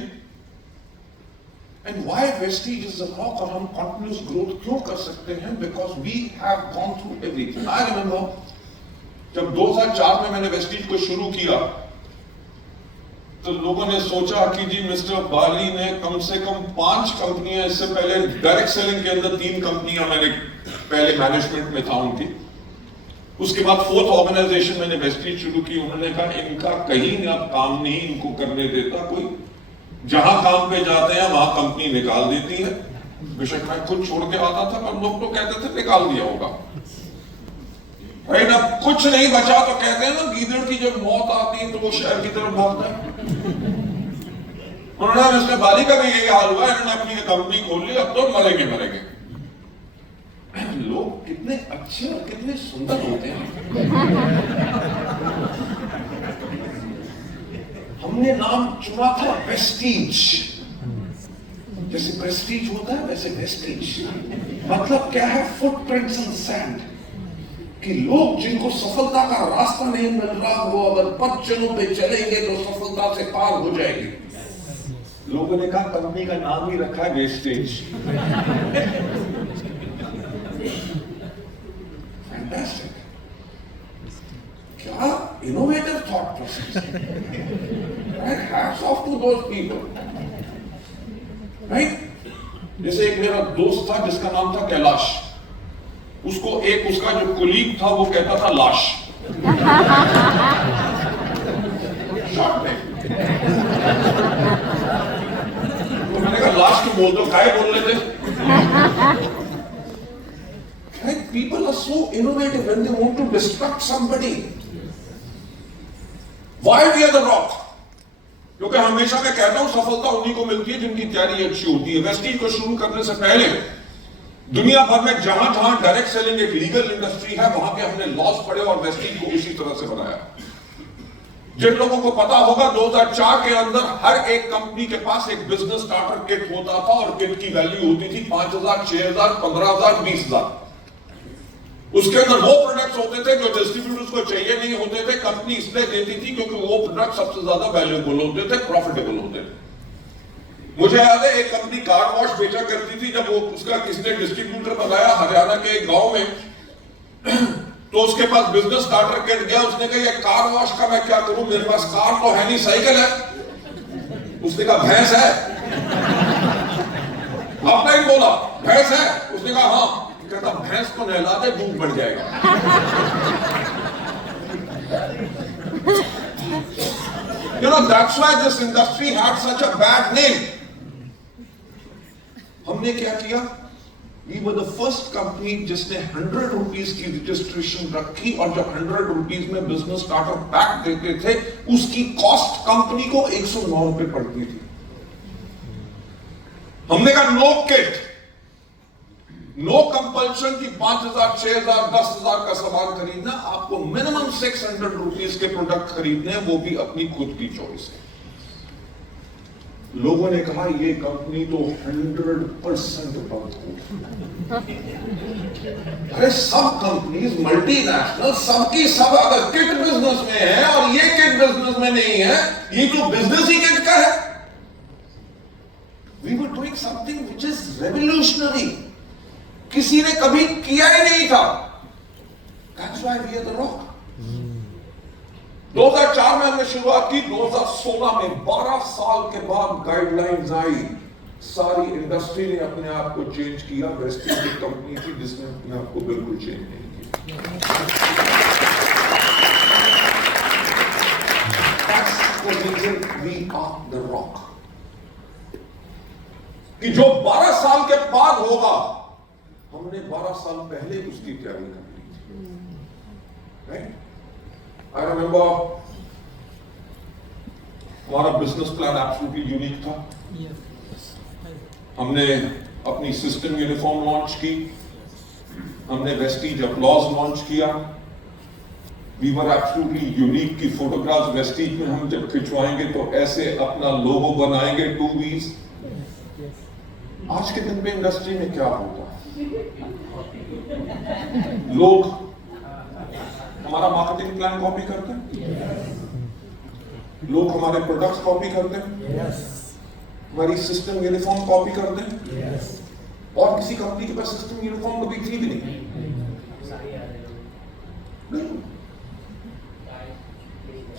And why Vestige is a rock और हम continuous growth क्यों कर सकते हैं? Because we have gone through everything. I remember जब 2004 में मैंने Vestige को शुरू किया तो लोगों ने सोचा कि जी मिस्टर बाली ने कम से कम 5 कंपनियां, इससे पहले डायरेक्ट सेलिंग के अंदर 3 कंपनियां मैंने पहले मैनेजमेंट में था उनकी, उसके बाद 4th ऑर्गेनाइजेशन मैंने Vestige शुरू की। उन्होंने कहा इनका कहीं अब काम नहीं इनको करने देता कोई, जहां काम पे जाते हैं वहां कंपनी निकाल देती है। बेशक मैं खुद छोड़ के आता था, पर लोग तो कहते थे निकाल दिया होगा। भाई ना कुछ नहीं बचा तो कहते हैं ना, गीदड़ की जब मौत आती है तो वो शहर की तरफ भागता है। उन्होंने मिस्टर बाली का भी यही हाल हुआ, इन्होंने अपनी कंपनी खोल ली, अब तो मरेंगे। लोग कितने अच्छे और कितने सुंदर होते हैं। हमने नाम चुना था वेस्टीज। जैसे प्रेस्टीज होता है वैसे वेस्टीज मतलब क्या है? फुटप्रिंट्स इन सैंड। कि लोग जिनको सफलता का रास्ता नहीं मिल रहा, वो अगर पदचिन्हों पे चलेंगे तो सफलता से पार हो जाएगी। लोगों ने कहा कंपनी का नाम ही रखा है वेस्टेज। फैंटास्टिक, क्या innovative thought process. Right? Hats off to those people. Right? जैसे एक मेरा दोस्त था जिसका नाम था कैलाश, उसको उसका जो कुलीग था वो कहता था लाश। शॉर्ट में तो मैंने कहा लाश क्यों बोल दो, काय बोल लेते। Right? People are so innovative when they want to destruct somebody. Why we are the rock? क्योंकि हमेशा मैं कहता हूं सफलता उन्हीं को मिलती है जिनकी तैयारी अच्छी होती है। वेस्टीज को शुरू करने से पहले दुनिया भर में जहां जहां डायरेक्ट सेलिंग एक लीगल इंडस्ट्री है वहां पे हमने लॉस पड़े और वेस्टीज को उसी तरह से बनाया। जिन लोगों को पता होगा 2004 के अंदर हर एक कंपनी के पास एक बिजनेस स्टार्टर किट होता था और किट की वैल्यू होती थी 5,000, 6,000, 15,000, 20,000। उसके अंदर वो प्रोडक्ट्स होते थे जो डिस्ट्रीब्यूटर्स को चाहिए नहीं होते थे। कंपनी इसलिए देती थी क्योंकि वो प्रोडक्ट सबसे ज्यादा वैल्यूएबल होते थे, प्रॉफिटेबल होते थे। मुझे याद है एक कंपनी कार वॉश बेचा करती थी, जब वो उसका किसने डिस्ट्रीब्यूटर बनाया हरियाणा के एक गांव में तो उसके पास बिजनेस स्टार्टर किट गया। उसने कहा ये कार वॉश का मैं क्या करूं, मेरे पास कार तो है नहीं, साइकिल है। उसने कहा भैंस है। आपने ही बोला भैंस है, उसने कहा हाँ। कहता भैंस को नहला दे दूध बढ़ जाएगा। You know that's why this industry had such a bad name. हमने क्या किया? We were the first company जिसने 100 रुपीस की रजिस्ट्रेशन रखी और जब 100 रुपीस में बिजनेस स्टार्टर पैक देते थे उसकी कॉस्ट कंपनी को 109 रुपए पड़ती थी। हमने कहा नो किट, नो कंपल्शन की 5,000, 6,000, 10,000 का सामान खरीदना, आपको मिनिमम 600 रुपीस के प्रोडक्ट खरीदने, वो भी अपनी खुद की चॉइस है। लोगों ने कहा ये कंपनी तो 100% बंद हो। अरे सब कंपनीज मल्टीनेशनल, सबकी सब अगर किट बिजनेस में है और ये किट बिजनेस में नहीं है, ये तो बिजनेस ही किट का है। We were doing something which is revolutionary. किसी ने कभी किया ही नहीं था। That's why we are the rock. 2004 में हमने शुरुआत की, 2016 में 12 साल के बाद गाइडलाइंस आई, सारी इंडस्ट्री ने अपने आप को चेंज किया। वेस्टीज एक कंपनी थी जिसने अपने आप को बिल्कुल चेंज नहीं किया। That's the reason we are the rock. कि जो 12 साल के बाद होगा, हमने 12 साल पहले उसकी तैयारी कर ली थी। राइट? I remember हमारा बिजनेस प्लान एब्सोल्युटली यूनिक था। हमने अपनी सिस्टम यूनिफॉर्म लॉन्च की, हमने वेस्टीज अपलॉज लॉन्च किया। वी वर एब्सोल्युटली यूनिक की फोटोग्राफ्स वेस्टीज में हम जब खिंचवाएंगे तो ऐसे अपना लोगो बनाएंगे 2 V's। आज के दिन में इंडस्ट्री में क्या होता है, लोग हमारा मार्केटिंग प्लान कॉपी करते हैं, लोग हमारे प्रोडक्ट्स कॉपी करते हैं, हमारी सिस्टम यूनिफॉर्म कॉपी करते हैं, और किसी कंपनी के पास सिस्टम यूनिफॉर्म कभी थी भी नहीं।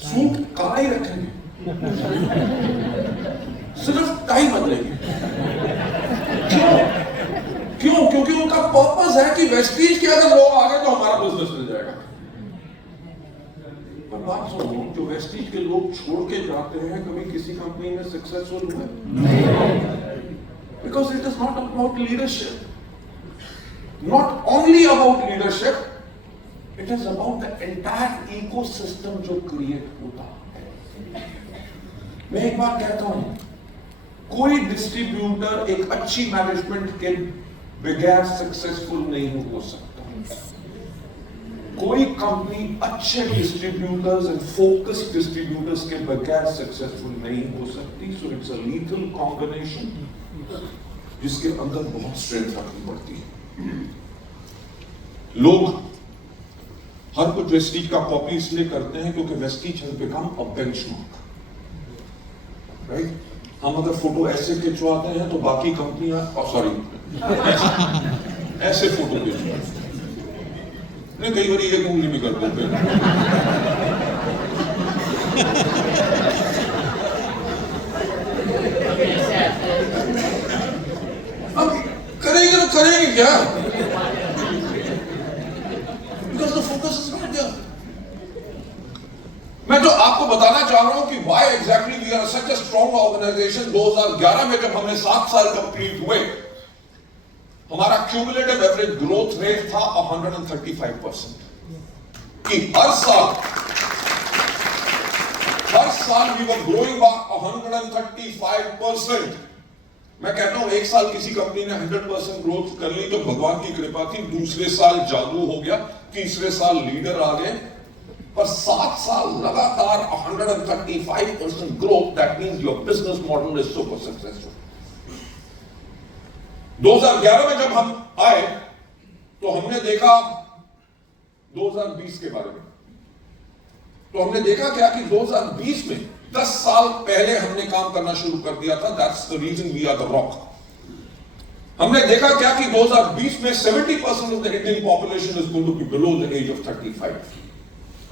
सूट काला ही रखेंगे, सिर्फ टाई बदलेंगे। क्यों? क्योंकि उनका पर्पस है कि वेस्टीज के अगर लोग आ गए तो हमारा बिजनेस मिल जाएगा। पर बात सुनो, जो वेस्टीज के लोग छोड़ के जाते हैं, कभी किसी कंपनी में सक्सेसफुल हुए? Because it is not about leadership, not only about leadership, it is about the entire ecosystem जो क्रिएट होता है। मैं एक बात कहता हूं, कोई डिस्ट्रीब्यूटर एक अच्छी मैनेजमेंट के बगैर सक्सेसफुल नहीं हो सकता। कोई कंपनी अच्छे डिस्ट्रीब्यूटर्स एंड फोकस्ड डिस्ट्रीब्यूटर्स के बगैर सक्सेसफुल नहीं हो सकती। So it's a lethal combination जिसके अंदर बहुत स्ट्रेंथ रखनी पड़ती है। लोग हर कुछ वेस्टीज का कॉपी इसलिए करते हैं क्योंकि Vestige has become a benchmark, right? हम अगर फोटो ऐसे खिंचवाते हैं तो बाकी कंपनियां, सॉरी ऐसे फोटो खिंचवाते नहीं, कई बार एक उंगली में कर देते हैं। अब करेंगे तो करेंगे क्या? Because the focus is not there. मैं तो आपको बताना चाह रहा हूं कि why exactly we are such a strong organization। 2011 में जब हमने 7 साल कंप्लीट हुए, हमारा क्यूमुलेटिव एवरेज ग्रोथ रेट था 135%। कि हर साल we were growing by 135%। मैं कहता हूं एक साल किसी कंपनी ने 100% ग्रोथ कर ली तो भगवान की कृपा थी, दूसरे साल जादू हो गया, तीसरे साल लीडर आ गए। पर 7 साल लगातार 135% growth, that means your business model is super successful. 2011 में जब हम आए तो हमने देखा 2020 के बारे में, तो हमने देखा क्या कि 2020 में 10 साल पहले हमने काम करना शुरू कर दिया था। That's the reason we are the rock. हमने देखा क्या कि 2020 में 70% of the Indian population is going to be below the age of 35।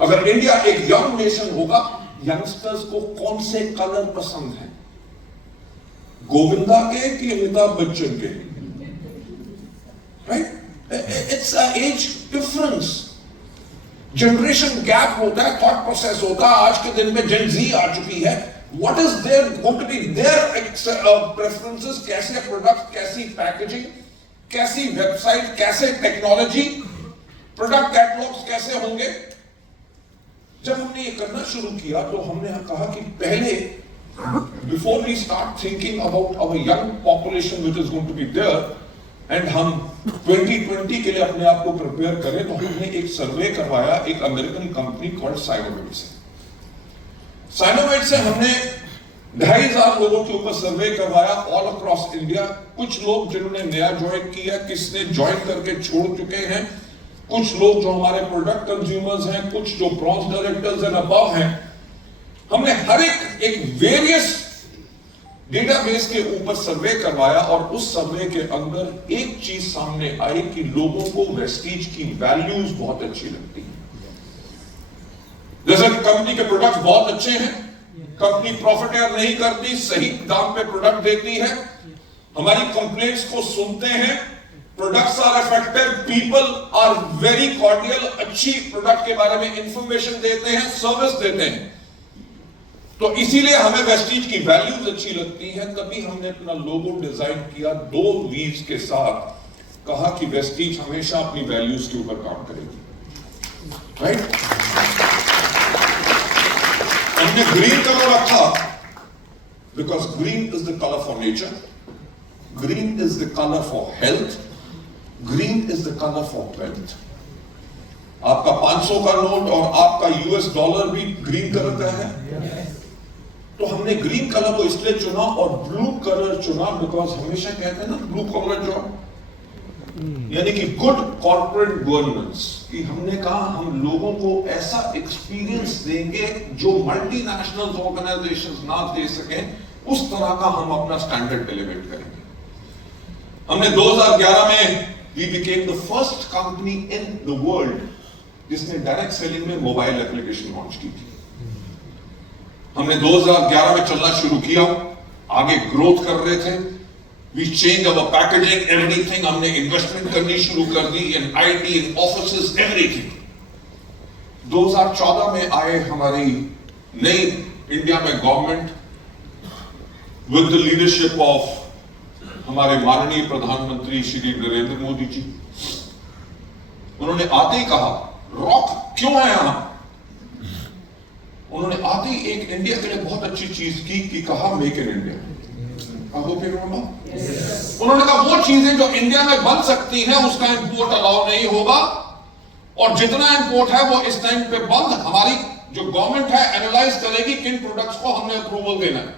अगर इंडिया एक यंग नेशन होगा, यंगस्टर्स को कौन से कलर पसंद है, गोविंदा के कि अमिताभ बच्चन के? Right? It's a age difference, generation gap होता है, थॉट प्रोसेस होता है। आज के दिन में जेन ज़ी आ चुकी है। What is there going to be their preferences, कैसे प्रोडक्ट, कैसी पैकेजिंग, कैसी वेबसाइट, कैसे टेक्नोलॉजी, प्रोडक्ट कैटलॉग्स कैसे होंगे। जब हमने ये करना शुरू किया तो हमने कहा कि पहले before we start thinking about our young population which is going to be there and हम 2020 के लिए अपने आप को प्रिपेयर करें, तो हमने एक सर्वे करवाया एक अमेरिकन कंपनी कॉल्ड साइनोवेट से। साइनोवेट से हमने 2500 लोगों के ऊपर सर्वे करवाया ऑल अक्रॉस इंडिया। कुछ लोग जिन्होंने नया ज्वाइन किया, किसने ज्वाइन करके छोड़ चुके हैं, कुछ लोग जो हमारे प्रोडक्ट कंज्यूमर्स हैं, कुछ जो ब्रॉन्ज डायरेक्टर्स एंड अबव हैं। हमने हर एक वेरियस डेटाबेस के ऊपर सर्वे करवाया और उस सर्वे के अंदर एक चीज सामने आई कि लोगों को वेस्टीज की वैल्यूज बहुत अच्छी लगती है। जैसे कंपनी के प्रोडक्ट्स बहुत अच्छे हैं, कंपनी प्रॉफिट नहीं करती, सही दाम पे प्रोडक्ट देती है, हमारी कंप्लेंट्स को सुनते हैं, products are effective, people are very cordial, अच्छी प्रोडक्ट के बारे में इंफॉर्मेशन देते हैं, सर्विस देते हैं। तो इसीलिए हमें वेस्टीज की वैल्यूज अच्छी लगती है। तभी हमने अपना लोगो डिजाइन किया 2 वीज के साथ, कहा कि वेस्टीज हमेशा अपनी वैल्यूज के ऊपर काम करेगी, राइट। हमने ग्रीन कलर रखा because green is the colour for nature, green is the colour for health, green is the colour for wealth. आपका 500 का नोट और आपका यूएस डॉलर भी ग्रीन कलर का है। तो हमने ग्रीन कलर को इसलिए चुना और ब्लू कलर चुना बिकॉज हमेशा कहते हैं ना ब्लू कलर जॉब यानी कि गुड कॉर्पोरेट गवर्नेंस, कि हमने कहा हम लोगों को ऐसा एक्सपीरियंस देंगे जो मल्टीनेशनल ऑर्गेनाइजेशंस ना दे सकें, उस तरह का हम अपना स्टैंडर्ड एलिवेट करेंगे। हमने 2011 में we became the first company in the world जिसने डायरेक्ट सेलिंग में मोबाइल एप्लीकेशन लॉन्च की थी। हमने 2011 में चलना शुरू किया, आगे ग्रोथ कर रहे थे, we change our packaging everything, हमने इन्वेस्टमेंट करनी शुरू कर दी in IT, in offices, everything. 2014 में आए हमारी नई इंडिया में government with the leadership of हमारे माननीय प्रधानमंत्री श्री नरेंद्र मोदी जी। उन्होंने आते ही कहा रॉक क्यों है यहां। उन्होंने आते ही एक इंडिया के लिए बहुत अच्छी चीज की कि कहा मेक इन इंडिया। उन्होंने कहा वो चीजें जो इंडिया में बन सकती हैं उसका इंपोर्ट अलाउ नहीं होगा, और जितना इंपोर्ट है वो इस टाइम पे बंद। हमारी जो गवर्नमेंट है एनालाइज करेगी किन प्रोडक्ट्स को हमने अप्रूवल देना है।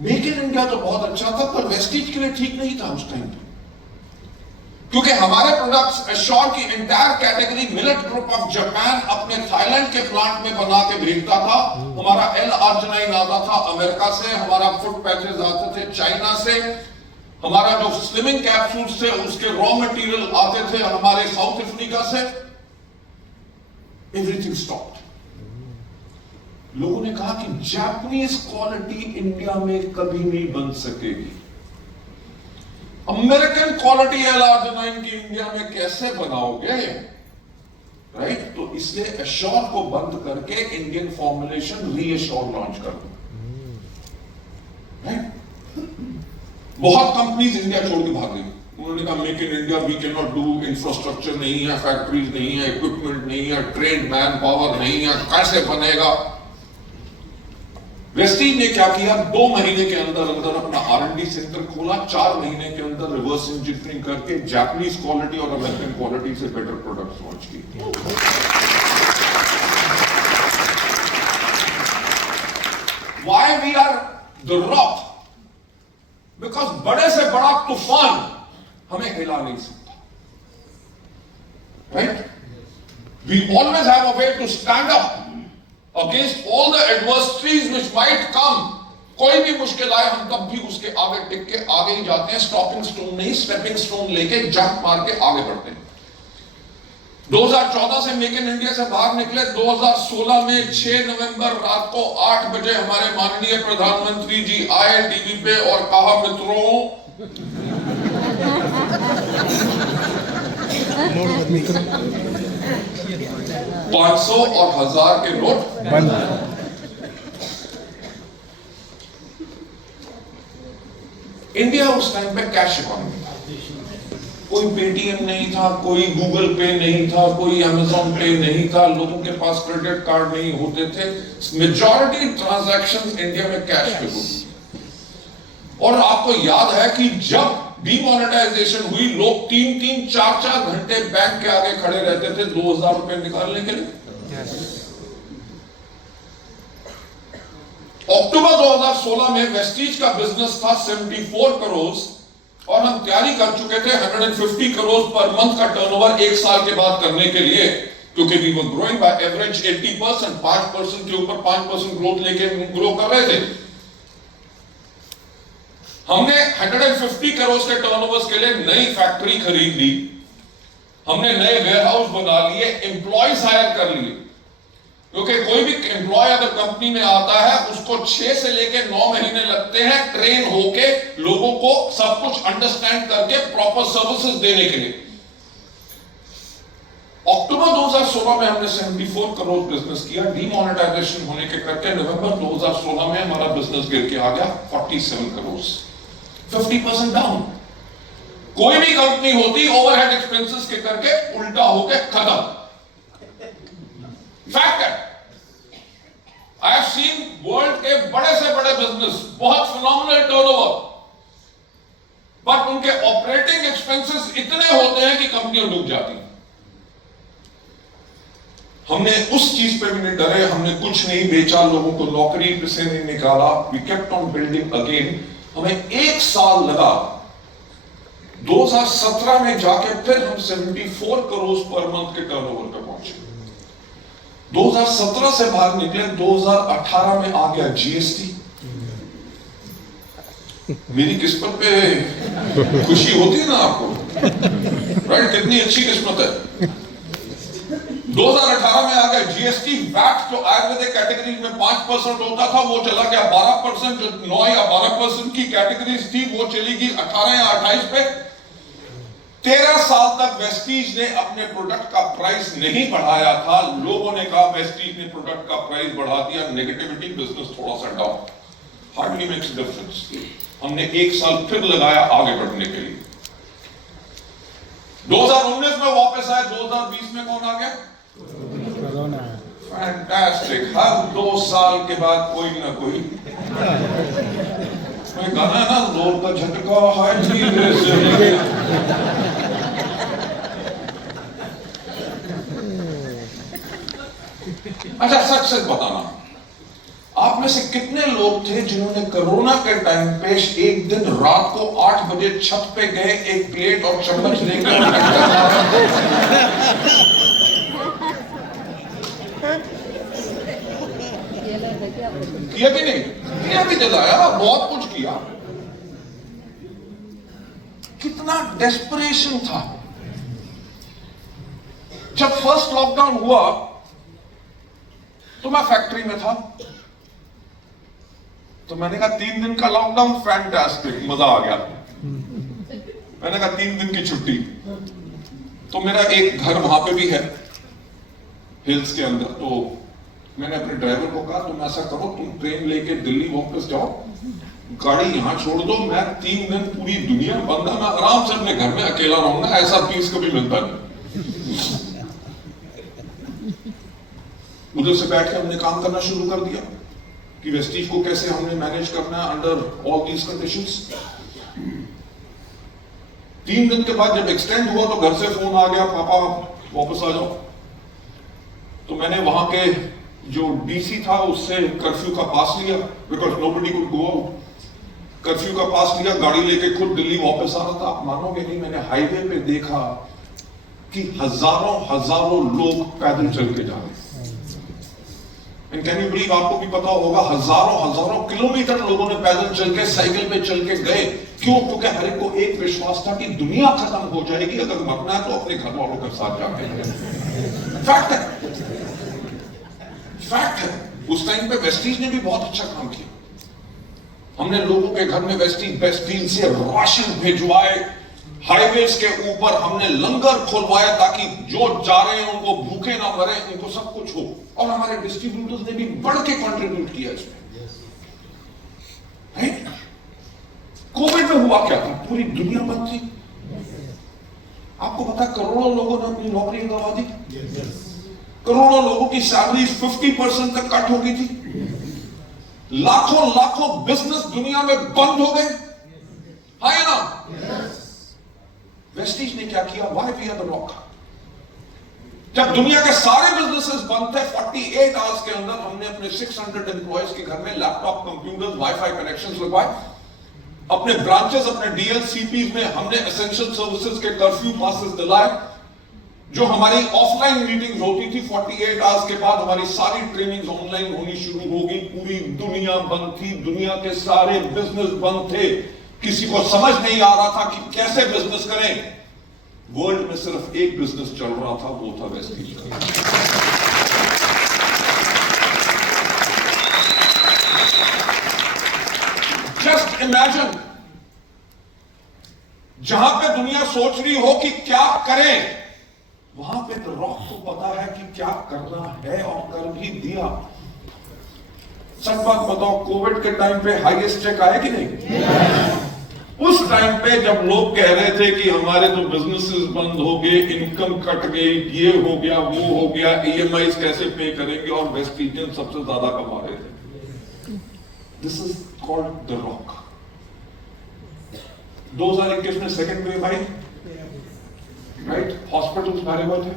मेक इन इंडिया तो बहुत अच्छा था, पर वेस्टीज के लिए ठीक नहीं था उस टाइम पे, क्योंकि हमारे प्रोडक्ट्स एश्योर की entire category millet group of Japan अपने थाईलैंड के प्लांट में बना के भेजता था। हमारा L-arginine आता था अमेरिका से, हमारा फुट पैचेस आते थे चाइना से, हमारा जो स्लिमिंग कैप्सूल्स थे उसके रॉ मटेरियल आते थे हमारे साउथ अफ्रीका से। Everything stopped. लोगों ने कहा कि जापानीज क्वालिटी इंडिया में कभी नहीं बन सकेगी, अमेरिकन क्वालिटी L-arginine की इंडिया में कैसे बनाओगे, राइट। तो इसलिए एश्योर को बंद करके इंडियन फॉर्मुलेशन रीएश्योर लॉन्च कर दो, राइट। बहुत कंपनीज इंडिया छोड़ के भाग गई। उन्होंने कहा make in India we can not do, infrastructure नहीं है, फैक्ट्रीज नहीं है, इक्विपमेंट नहीं है, ट्रेन मैन पावर नहीं है, कैसे बनेगा। वेस्टीज ने क्या किया, 2 महीने के अंदर अंदर अपना R&D सेंटर खोला, 4 महीने के अंदर रिवर्स इंजीनियरिंग करके जापानीज क्वालिटी और अमेरिकन क्वालिटी से बेटर प्रोडक्ट्स लॉन्च किए। Why we are the rock, because बड़े से बड़ा तूफान हमें हिला नहीं सकता, right. We always have a way to stand up against all the adversities which might come। कोई भी मुश्किल आए हम तब भी उसके आगे टिक के आगे ही जाते हैं, स्टॉपिंग स्टोन नहीं स्टेपिंग स्टोन लेके जंप मार के आगे बढ़ते हैं। 2014 से मेक इन इंडिया से बाहर निकले। 2016 में 6 नवंबर रात को 8 बजे हमारे माननीय प्रधानमंत्री जी आए टीवी पे और कहा मित्रों 500 और 1000 के नोट बंद। इंडिया उस टाइम पे कैश इकोनॉमी था, कोई पेटीएम नहीं था, कोई गूगल पे नहीं था, कोई अमेजॉन पे नहीं था, लोगों के पास क्रेडिट कार्ड नहीं होते थे। मेजॉरिटी ट्रांजैक्शंस इंडिया में कैश पे होती थी। और आपको याद है कि जब डीमोनेटाइजेशन हुई, लोग 3-3, 4-4 घंटे बैंक के आगे खड़े रहते थे 2000 रुपए निकालने के लिए। अक्टूबर 2016 में वेस्टीज का बिजनेस था 74 करोड़ और हम तैयारी कर चुके थे 150 करोड़ पर मंथ का टर्नओवर एक साल के बाद करने के लिए, क्योंकि we were growing by average 80%, 5% के ऊपर 5% ग्रोथ लेके ग्रो कर रहे थे। हमने 150 करोड़ के टर्नओवर के लिए नई फैक्ट्री खरीद ली, हमने नए वेयरहाउस बना लिए, एम्प्लॉयज हायर कर लिए, क्योंकि कोई भी एम्प्लॉय अगर कंपनी में आता है उसको 6 से लेकर 9 महीने लगते हैं ट्रेन होके लोगों को सब कुछ अंडरस्टैंड करके प्रॉपर सर्विसेज देने के लिए। अक्टूबर 2016 में हमने 74 करोड़ बिजनेस किया। डीमोनेटाइजेशन होने के करके नवंबर 2016 में हमारा बिजनेस गिर के आ गया 47 करोड़, 50% डाउन। कोई भी कंपनी होती ओवरहेड एक्सपेंसेस के करके उल्टा होके खत्म। फैक्ट है, आई हैव सीन वर्ल्ड के बड़े से बड़े बिजनेस, बहुत फिनोमिनल टर्नओवर, बट उनके ऑपरेटिंग एक्सपेंसेस इतने होते हैं कि कंपनियां डूब जाती हैं। हमने उस चीज पे भी नहीं डरे, हमने कुछ नहीं बेचा, लोगों को नौकरी से नहीं निकाला, we kept on building again. हमें 1 साल लगा, 2017 में जाके फिर हम 74 करोड़ पर मंथ के टर्नओवर पे पहुंचे। 2017 से बाहर निकले, 2018 में आ गया जीएसटी। मेरी किस्मत पे खुशी होती है ना आपको, राइट? कितनी अच्छी किस्मत है। 2018 में आ गया जीएसटी। वैट जो आयुर्वेदिक कैटेगरी में 5% होता था वो चला गया 12%, जो 9 या 12% की कैटेगरीज थी वो चली गई 18 या 28 पे। 13 साल तक वेस्टीज ने अपने प्रोडक्ट का प्राइस नहीं बढ़ाया था। लोगों ने कहा वेस्टीज ने प्रोडक्ट का प्राइस बढ़ा दिया, नेगेटिविटी, बिजनेस थोड़ा सा डाउन, हार्डली मेक्स डिफरेंस। हमने 1 साल फिर लगाया आगे बढ़ने के लिए। 2019 में वापस आए, 2020 में कौन आ गया? फैंटास्टिक। हर 2 साल के बाद कोई ना कोई गाना है ना, जोर का झटका है। अच्छा, सच सच बताना, आप में से कितने लोग थे जिन्होंने कोरोना के टाइम पे एक दिन रात को 8 बजे छत पे गए, एक प्लेट और चम्मच लेकर किया भी नहीं, किया भी जलाया, बहुत कुछ किया। कितना डेस्परेशन था। जब फर्स्ट लॉकडाउन हुआ तो मैं फैक्ट्री में था, तो मैंने कहा 3 दिन का लॉकडाउन, फैंटास्टिक, मजा आ गया। मैंने कहा 3 दिन की छुट्टी। तो मेरा एक घर वहां पे भी है हिल्स के अंदर, तो मैंने अपने ड्राइवर को कहा तुम ऐसा करो, तुम ट्रेन लेके दिल्ली वापस जाओ, गाड़ी यहां छोड़ दो, मैं 3 दिन पूरी दुनिया बंद है, मैं आराम से अपने घर में अकेला रहूंगा, ऐसा पीस कभी मिलता नहीं। उधर से बैठ के हमने काम करना शुरू कर दिया कि वेस्टीज को कैसे हमने मैनेज करना है अंडर ऑल दीज कंडीशंस। 3 दिन के बाद जब एक्सटेंड हुआ तो घर से फोन आ गया, पापा वापस आ जाओ। तो मैंने वहां के जो डीसी था उससे कर्फ्यू का पास लिया, because nobody could go out. Curfew का पास लिया, गाड़ी लेके खुद दिल्ली वापस आ रहा था। आप मानोगे नहीं, मैंने हाईवे पे देखा कि हजारों लोग पैदल चल के जा रहे हैं। एंड कैन यू बिलीव, आपको भी पता होगा, हजारों किलोमीटर लोगों ने पैदल चल के, साइकिल पे चल के गए। क्यों? क्योंकि हर एक को एक विश्वास था कि दुनिया खत्म हो जाएगी, अगर मरना है तो अपने घर वालों के साथ जाके। फैक्ट है, फैक्ट है। उस टाइम पे वेस्टीज ने भी बहुत अच्छा काम किया। हमने लोगों के घर में वेस्टीज से राशन भिजवाए, हाईवेज के ऊपर हमने लंगर खुलवाए ताकि जो जा रहे हैं उनको भूखे ना मरे, उनको सब कुछ हो। और हमारे डिस्ट्रीब्यूटर्स ने भी बढ़ के कंट्रीब्यूट किया इसमें। कोविड में हुआ क्या था? पूरी दुनिया बंद थी। आपको पता करोड़ों लोगों ने अपनी नौकरी गंवा दी। करोड़ों लोगों की सैलरी 50% तक कट हो गई थी। लाखों लाखों बिजनेस दुनिया में बंद हो गए। हाँ या ना? वेस्टीज ने क्या किया? Why we are the rock. जब दुनिया के सारे बिजनेसेस बंद थे, 48 आवर्स के अंदर हमने अपने 600 एम्प्लॉयज के घर में लैपटॉप, कंप्यूटर्स, वाईफाई कनेक्शंस लगवाए। अपने ब्रांचेस, अपने डीएलसीपीज में हमने एसेंशियल सर्विसेज के कर्फ्यू पासेस दिलाए। जो हमारी ऑफलाइन मीटिंग्स होती थी, 48 आवर्स के बाद हमारी सारी ट्रेनिंग्स ऑनलाइन होनी शुरू हो गई। पूरी दुनिया बंद थी, दुनिया के सारे बिजनेस बंद थे। किसी को समझ नहीं आ रहा था कि कैसे बिजनेस करें। वर्ल्ड में सिर्फ एक बिजनेस चल रहा था, वो था वेस्टीज का। जस्ट इमेजिन, जहां पे दुनिया सोच रही हो कि क्या करें, वहां पे तो रॉक को पता है कि क्या करना है और कर भी दिया। सच बात बताओ, कोविड के टाइम पे हाईएस्ट चेक आया कि नहीं? उस टाइम पे जब लोग कह रहे थे कि हमारे तो बिजनेसेस बंद हो गए, इनकम कट गई, ये हो गया, वो हो गया, ईएमआई कैसे पे करेंगे, और वेस्टीजियन सबसे ज्यादा कमा रहे थे। This is called the rock. 2021 में सेकेंड वेव आई, राइट? हॉस्पिटल्स भरे हुए थे,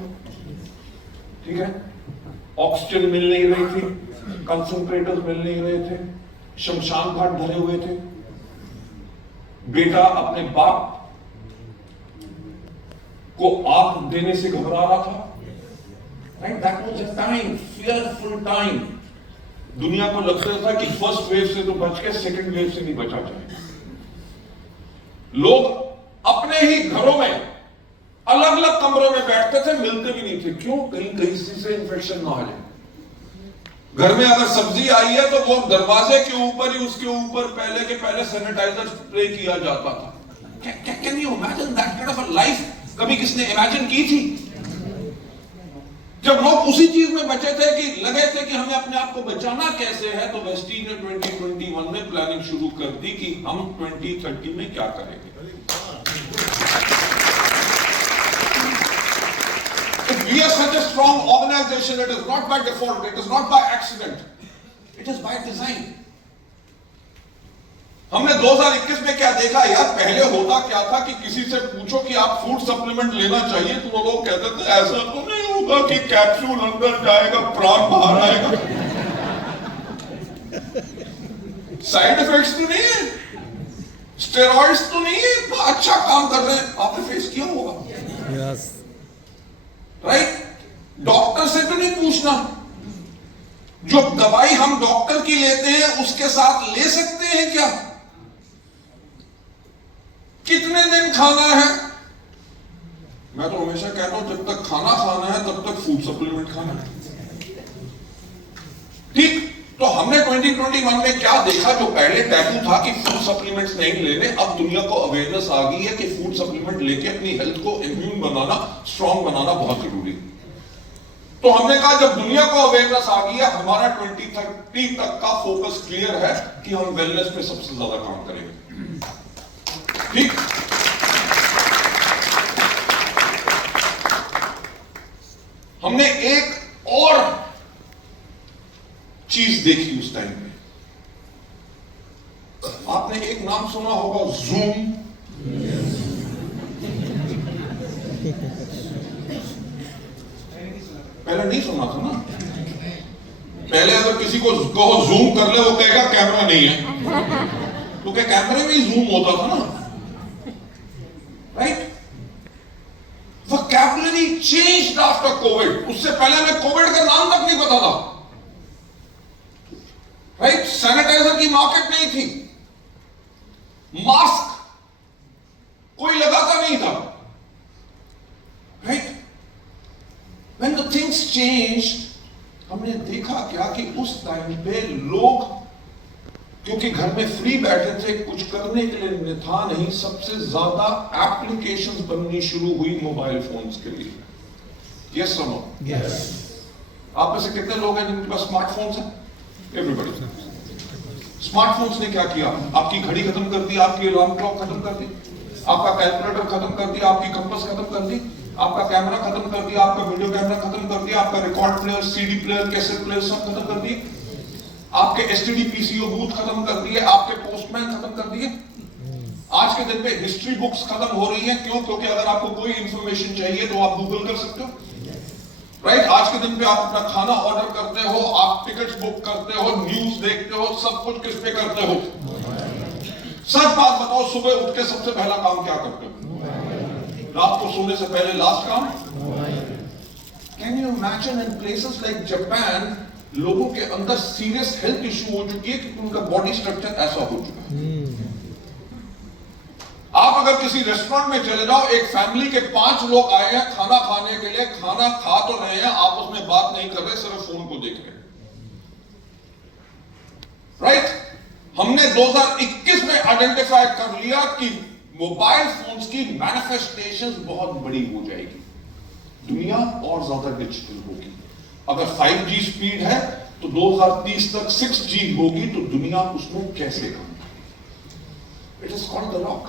ठीक है? ऑक्सीजन मिल नहीं रही थी, कंसंट्रेटर्स मिल नहीं रहे थे, शमशान घाट भरे हुए थे। बेटा अपने बाप को आग देने से घबरा रहा था, right? That was a time, fearful time. दुनिया को लगता था कि फर्स्ट वेव से तो बच के सेकंड वेव से नहीं बचा जाए। लोग अपने ही घरों में अलग अलग कमरों में बैठते थे, मिलते भी नहीं थे। क्यों? कहीं कहीं से इन्फेक्शन ना आ जाए। घर में अगर सब्जी आई है तो वो दरवाजे के ऊपर ही, उसके ऊपर पहले के पहले सैनिटाइजर स्प्रे किया जाता था। Can you imagine that kind of a life? कभी किसने इमेजिन की थी? जब लोग उसी चीज में बचे थे कि लगे थे कि हमें अपने आप को बचाना कैसे है, तो वेस्टीज ने 2021 में प्लानिंग शुरू कर दी कि हम 2030 में क्या करेंगे। We are such a strong organization. It is not by default. It is not by accident. It is by design. हमने 2021 में क्या देखा यार? पहले होता क्या था कि किसी से पूछो कि आप फूड सप्लीमेंट लेना चाहिए तो वो लोग कहते थे ऐसा तो नहीं होगा कि कैप्सूल अंदर जाएगा, प्राण बाहर आएगा। साइड इफेक्ट्स तो नहीं है, स्टेरॉइड्स तो नहीं है, अच्छा काम कर रहे हैं। आपने फेस किया होगा, यस, राइट? डॉक्टर से तो नहीं पूछना। जो दवाई हम डॉक्टर की लेते हैं उसके साथ ले सकते हैं क्या? कितने दिन खाना है? मैं तो हमेशा कहता हूं जब तक खाना खाना है तब तक फूड सप्लीमेंट खाना है, ठीक? तो हमने 2021 में क्या देखा? जो पहले टैबू था कि फूड सप्लीमेंट्स नहीं लेने, अब दुनिया को अवेयरनेस आ गई है कि फूड सप्लीमेंट लेके अपनी हेल्थ को इम्यून बनाना, स्ट्रांग बनाना बहुत जरूरी है। तो हमने कहा जब दुनिया को अवेयरनेस आ गई है, हमारा 2030 तक का फोकस क्लियर है कि हम वेलनेस पे सबसे ज्यादा काम करेंगे, ठीक? हमने एक और चीज देखी उस टाइम पे। आपने एक नाम सुना होगा, जूम। पहले नहीं सुना था ना? पहले अगर किसी को कहो जूम कर ले, वो कहेगा कैमरा नहीं है, तो क्या कैमरे में ही जूम होता था ना, right? Vocabulary changed after Covid. उससे पहले हमें कोविड का नाम तक नहीं पता था, राइट? सैनिटाइजर की मार्केट नहीं थी, मास्क कोई लगाता नहीं था, right? When the things changed, हमने देखा क्या कि उस टाइम पे लोग क्योंकि घर में फ्री बैठे थे, कुछ करने के लिए था नहीं, सबसे ज्यादा एप्लीकेशंस बननी शुरू हुई मोबाइल फोन्स के लिए। यस और नो? यस। आप में से कितने लोग हैं जिनके पास स्मार्टफोन्स हैं? एवरीबॉडी। स्मार्टफोन्स ने क्या किया? आपकी घड़ी खत्म कर दी, आपकी अलार्म क्लॉक खत्म कर दी, आपका कैलकुलेटर खत्म कर दिया, आपकी कंपास खत्म कर दी, आपका कैमरा खत्म कर दिया, आपका वीडियो कैमरा खत्म कर दिया, आपका record player, CD player, cassette player सब खत्म कर दिए, आपके एसटीडी पीसीओ बूथ खत्म कर दिए, आपके पोस्टमैन खत्म कर दिए। आज के दिन पे हिस्ट्री बुक्स खत्म हो रही हैं। क्यों? क्योंकि अगर आपको कोई इंफॉर्मेशन चाहिए तो आप गूगल कर सकते हो, राइट? आज के दिन पे आप अपना खाना ऑर्डर करते हो, आप टिकट्स बुक करते हो, न्यूज देखते हो, सब कुछ किस पे करते हो? सच बात बताओ, सुबह उठ के सबसे पहला काम क्या करते हो? रात को सोने से पहले लास्ट काम? Can you imagine in places like Japan लोगों के अंदर सीरियस हेल्थ इश्यू हो चुकी है क्योंकि उनका बॉडी स्ट्रक्चर ऐसा हो चुका है। आप अगर किसी रेस्टोरेंट में चले जाओ, एक फैमिली के 5 लोग आए हैं खाना खाने के लिए, खाना खा तो रहे हैं, आपस में बात नहीं कर रहे, सिर्फ फोन को देख रहे हैं, राइट? हमने 2021 में आइडेंटिफाई कर लिया कि मोबाइल फोन्स की मैनिफेस्टेशंस बहुत बड़ी हो जाएगी, दुनिया और ज्यादा डिजिटल होगी। अगर 5G स्पीड है तो 2030 तक 6G होगी, तो दुनिया उसमें कैसे होगी? It is called the rock.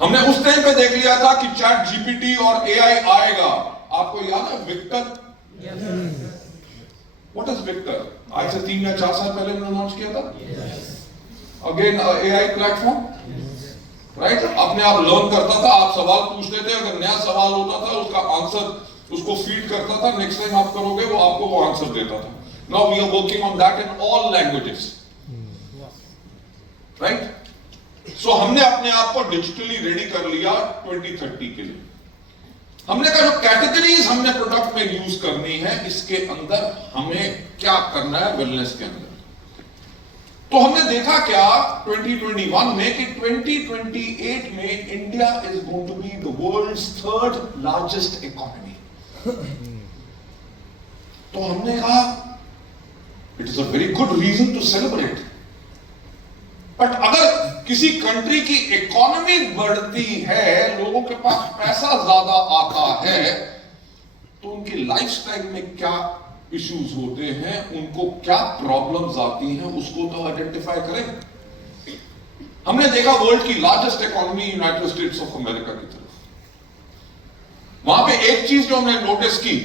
हमने उस टाइम पे देख लिया था कि चैट जीपीटी और एआई आएगा। आपको याद है विक्टर? What is Victor? आज से 3 या 4 साल पहले हमने लॉन्च किया था। Again AI platform, right? अपने आप लर्न करता था, आप सवाल पूछते थे, अगर नया सवाल होता था उसका आंसर उसको फीड करता था, नेक्स्ट टाइम आप करोगे वो आपको वो आंसर देता था। Now we are working on that in all languages, right? So हमने अपने आप को डिजिटली रेडी कर लिया 2030 के लिए। हमने कहा जो कैटेगरीज हमने प्रोडक्ट में यूज करनी है, इसके अंदर हमें क्या करना है वेलनेस के अंदर। तो हमने देखा क्या 2021 में कि 2028 में India is going to be the world's 3rd largest economy. तो हमने कहा it is a very good reason to celebrate. But अगर किसी कंट्री की इकोनॉमी बढ़ती है, लोगों के पास पैसा ज्यादा आता है, तो उनकी लाइफस्टाइल में क्या इश्यूज होते हैं, उनको क्या प्रॉब्लम्स आती हैं, उसको तो आइडेंटिफाई करें। हमने देखा वर्ल्ड की largest economy United states of America की तरफ, वहां पे एक चीज जो हमने नोटिस की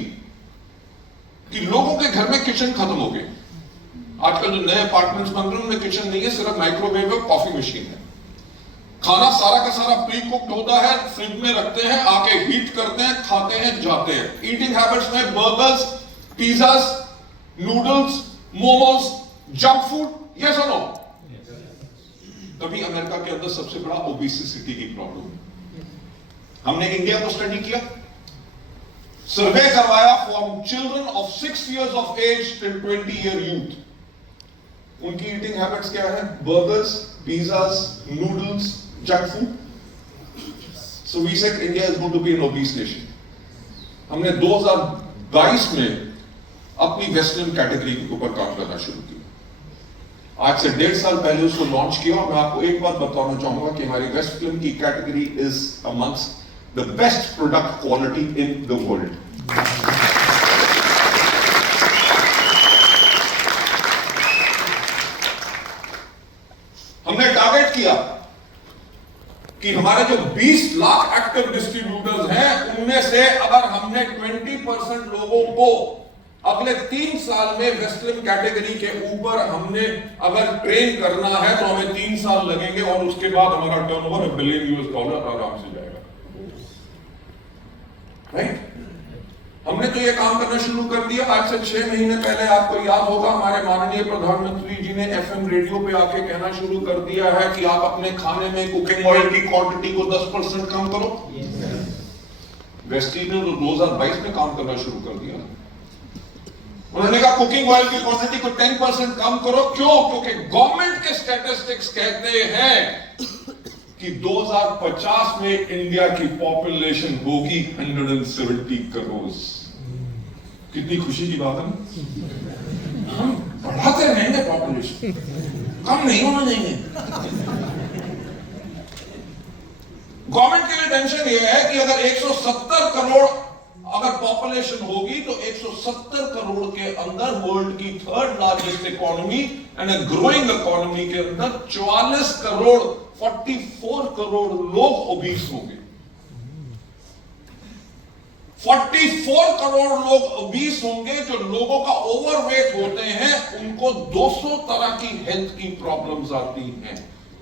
कि लोगों के घर में किचन खत्म हो गए। आजकल जो नए अपार्टमेंट्स बन रहे हैं उनमें किचन नहीं है, सिर्फ माइक्रोवेव और कॉफी मशीन है। खाना सारा का सारा प्री कुक्ड होता है, फ्रिज में रखते हैं, आके हीट करते हैं, खाते हैं, जाते हैं। ईटिंग हैबिट्स में burgers, pizzas, noodles, momos, junk food, yes और नो? तभी अमेरिका के अंदर सबसे बड़ा ओबेसिटी की प्रॉब्लम है। हमने इंडिया को स्टडी किया, सर्वे करवाया from children of 6 years of age till 20-year youth। उनकी ईटिंग हैबिट्स क्या है? Burgers, pizzas, noodles, junk food. So we said India is going to be an obese nation. हमने 2022 में अपनी वेस्टर्न कैटेगरी के ऊपर काम करना शुरू किया। आज से 1.5 साल पहले उसको लॉन्च किया, और मैं आपको एक बात बताना चाहूंगा कि हमारी वेस्ट फिल्म की category is amongst the best product quality in the world. हमने टारगेट किया कि हमारे जो 20 लाख एक्टिव डिस्ट्रीब्यूटर्स हैं, उनमें से अगर हमने 20% लोगों को अगले 3 साल में वेस्टर्न कैटेगरी के ऊपर हमने अगर ट्रेन करना है, तो हमें 3 साल लगेंगे और उसके बाद हमारा टर्नओवर $1 बिलियन आराम से जाएगा, राइट? हमने तो ये काम करना शुरू कर दिया। आज से 6 महीने पहले आपको याद होगा हमारे माननीय प्रधानमंत्री जी ने FM रेडियो पे आके कहना शुरू कर दिया है कि आप अपने खाने में कुकिंग ऑयल की क्वांटिटी को 10% कम करो। वेस्टी ने तो 2022 में काम करना शुरू कर दिया। उन्होंने कहा कुकिंग ऑयल की क्वांटिटी को 10% कम करो। क्यों? क्योंकि गवर्नमेंट के स्टैटिस्टिक्स कहते हैं कि 2050 में इंडिया की पॉपुलेशन होगी 170 करोड़। कितनी खुशी की बात है। हम बढ़ाते रहेंगे पॉपुलेशन, कम नहीं होना चाहिए। गवर्नमेंट के लिए टेंशन यह है कि अगर 170 करोड़ अगर पॉपुलेशन होगी तो 170 करोड़ के अंदर वर्ल्ड की third largest economy and a growing economy के अंदर 44 करोड़ 44 करोड़ लोग ओबीस होंगे। 44 करोड़ लोग ओबीस होंगे। जो लोगों का ओवरवेट होते हैं उनको 200 तरह की हेल्थ की प्रॉब्लम्स आती हैं,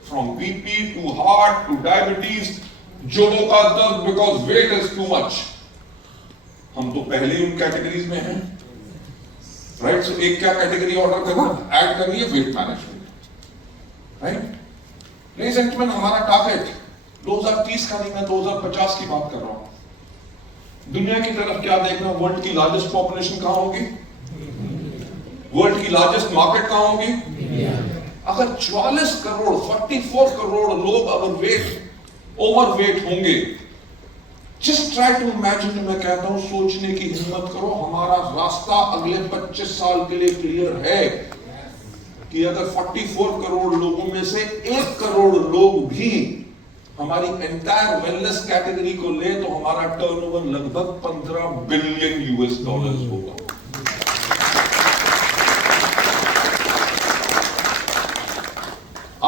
from BP to heart to diabetes, जोड़ों का दर्द because weight is too much. हम तो पहले ही उन कैटेगरीज में हैं, राइट? सो एक क्या कैटेगरी ऑर्डर करना, ऐड करनी है weight management, right? Ladies and gentleman, हमारा टारगेट 2030 का नहीं, मैं 2050 की बात कर रहा हूं। दुनिया की तरफ क्या देखना, वर्ल्ड की लार्जेस्ट पॉपुलेशन कहां होगी, वर्ल्ड की लार्जेस्ट मार्केट कहां होगी। अगर 44 करोड़ 44 करोड़ लोग अगर ओवरवेट होंगे, जस्ट ट्राई टू इमेजिन, मैं कहता हूं सोचने की हिम्मत करो, हमारा रास्ता अगले 25 साल के लिए क्लियर है कि अगर 44 करोड़ लोगों में से 1 करोड़ लोग भी हमारी एंटायर वेलनेस कैटेगरी को ले तो हमारा टर्नओवर लगभग 15 बिलियन यूएस डॉलर्स होगा।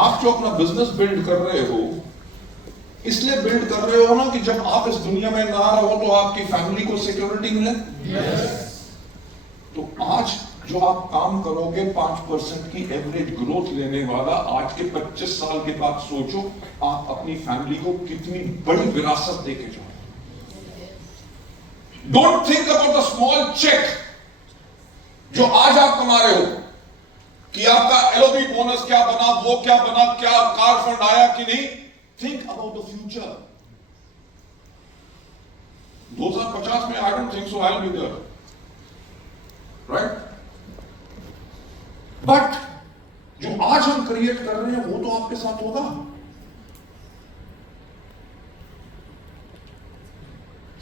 आप जो अपना बिजनेस बिल्ड कर रहे हो, इसलिए बिल्ड कर रहे हो ना कि जब आप इस दुनिया में ना रहो तो आपकी फैमिली को सिक्योरिटी मिले। तो आज जो आप काम करोगे 5% की एवरेज ग्रोथ लेने वाला, आज के 25 साल के बाद सोचो आप अपनी फैमिली को कितनी बड़ी विरासत देके जाओ। Don't think about the small check जो आज आप कमा रहे हो कि आपका एलओबी बोनस क्या बना, वो क्या बना, क्या कार फंड आया कि नहीं। Think about the future. 2050 में I don't think so I will be there, right? But जो आज हम क्रिएट कर रहे हैं वो तो आपके साथ होगा।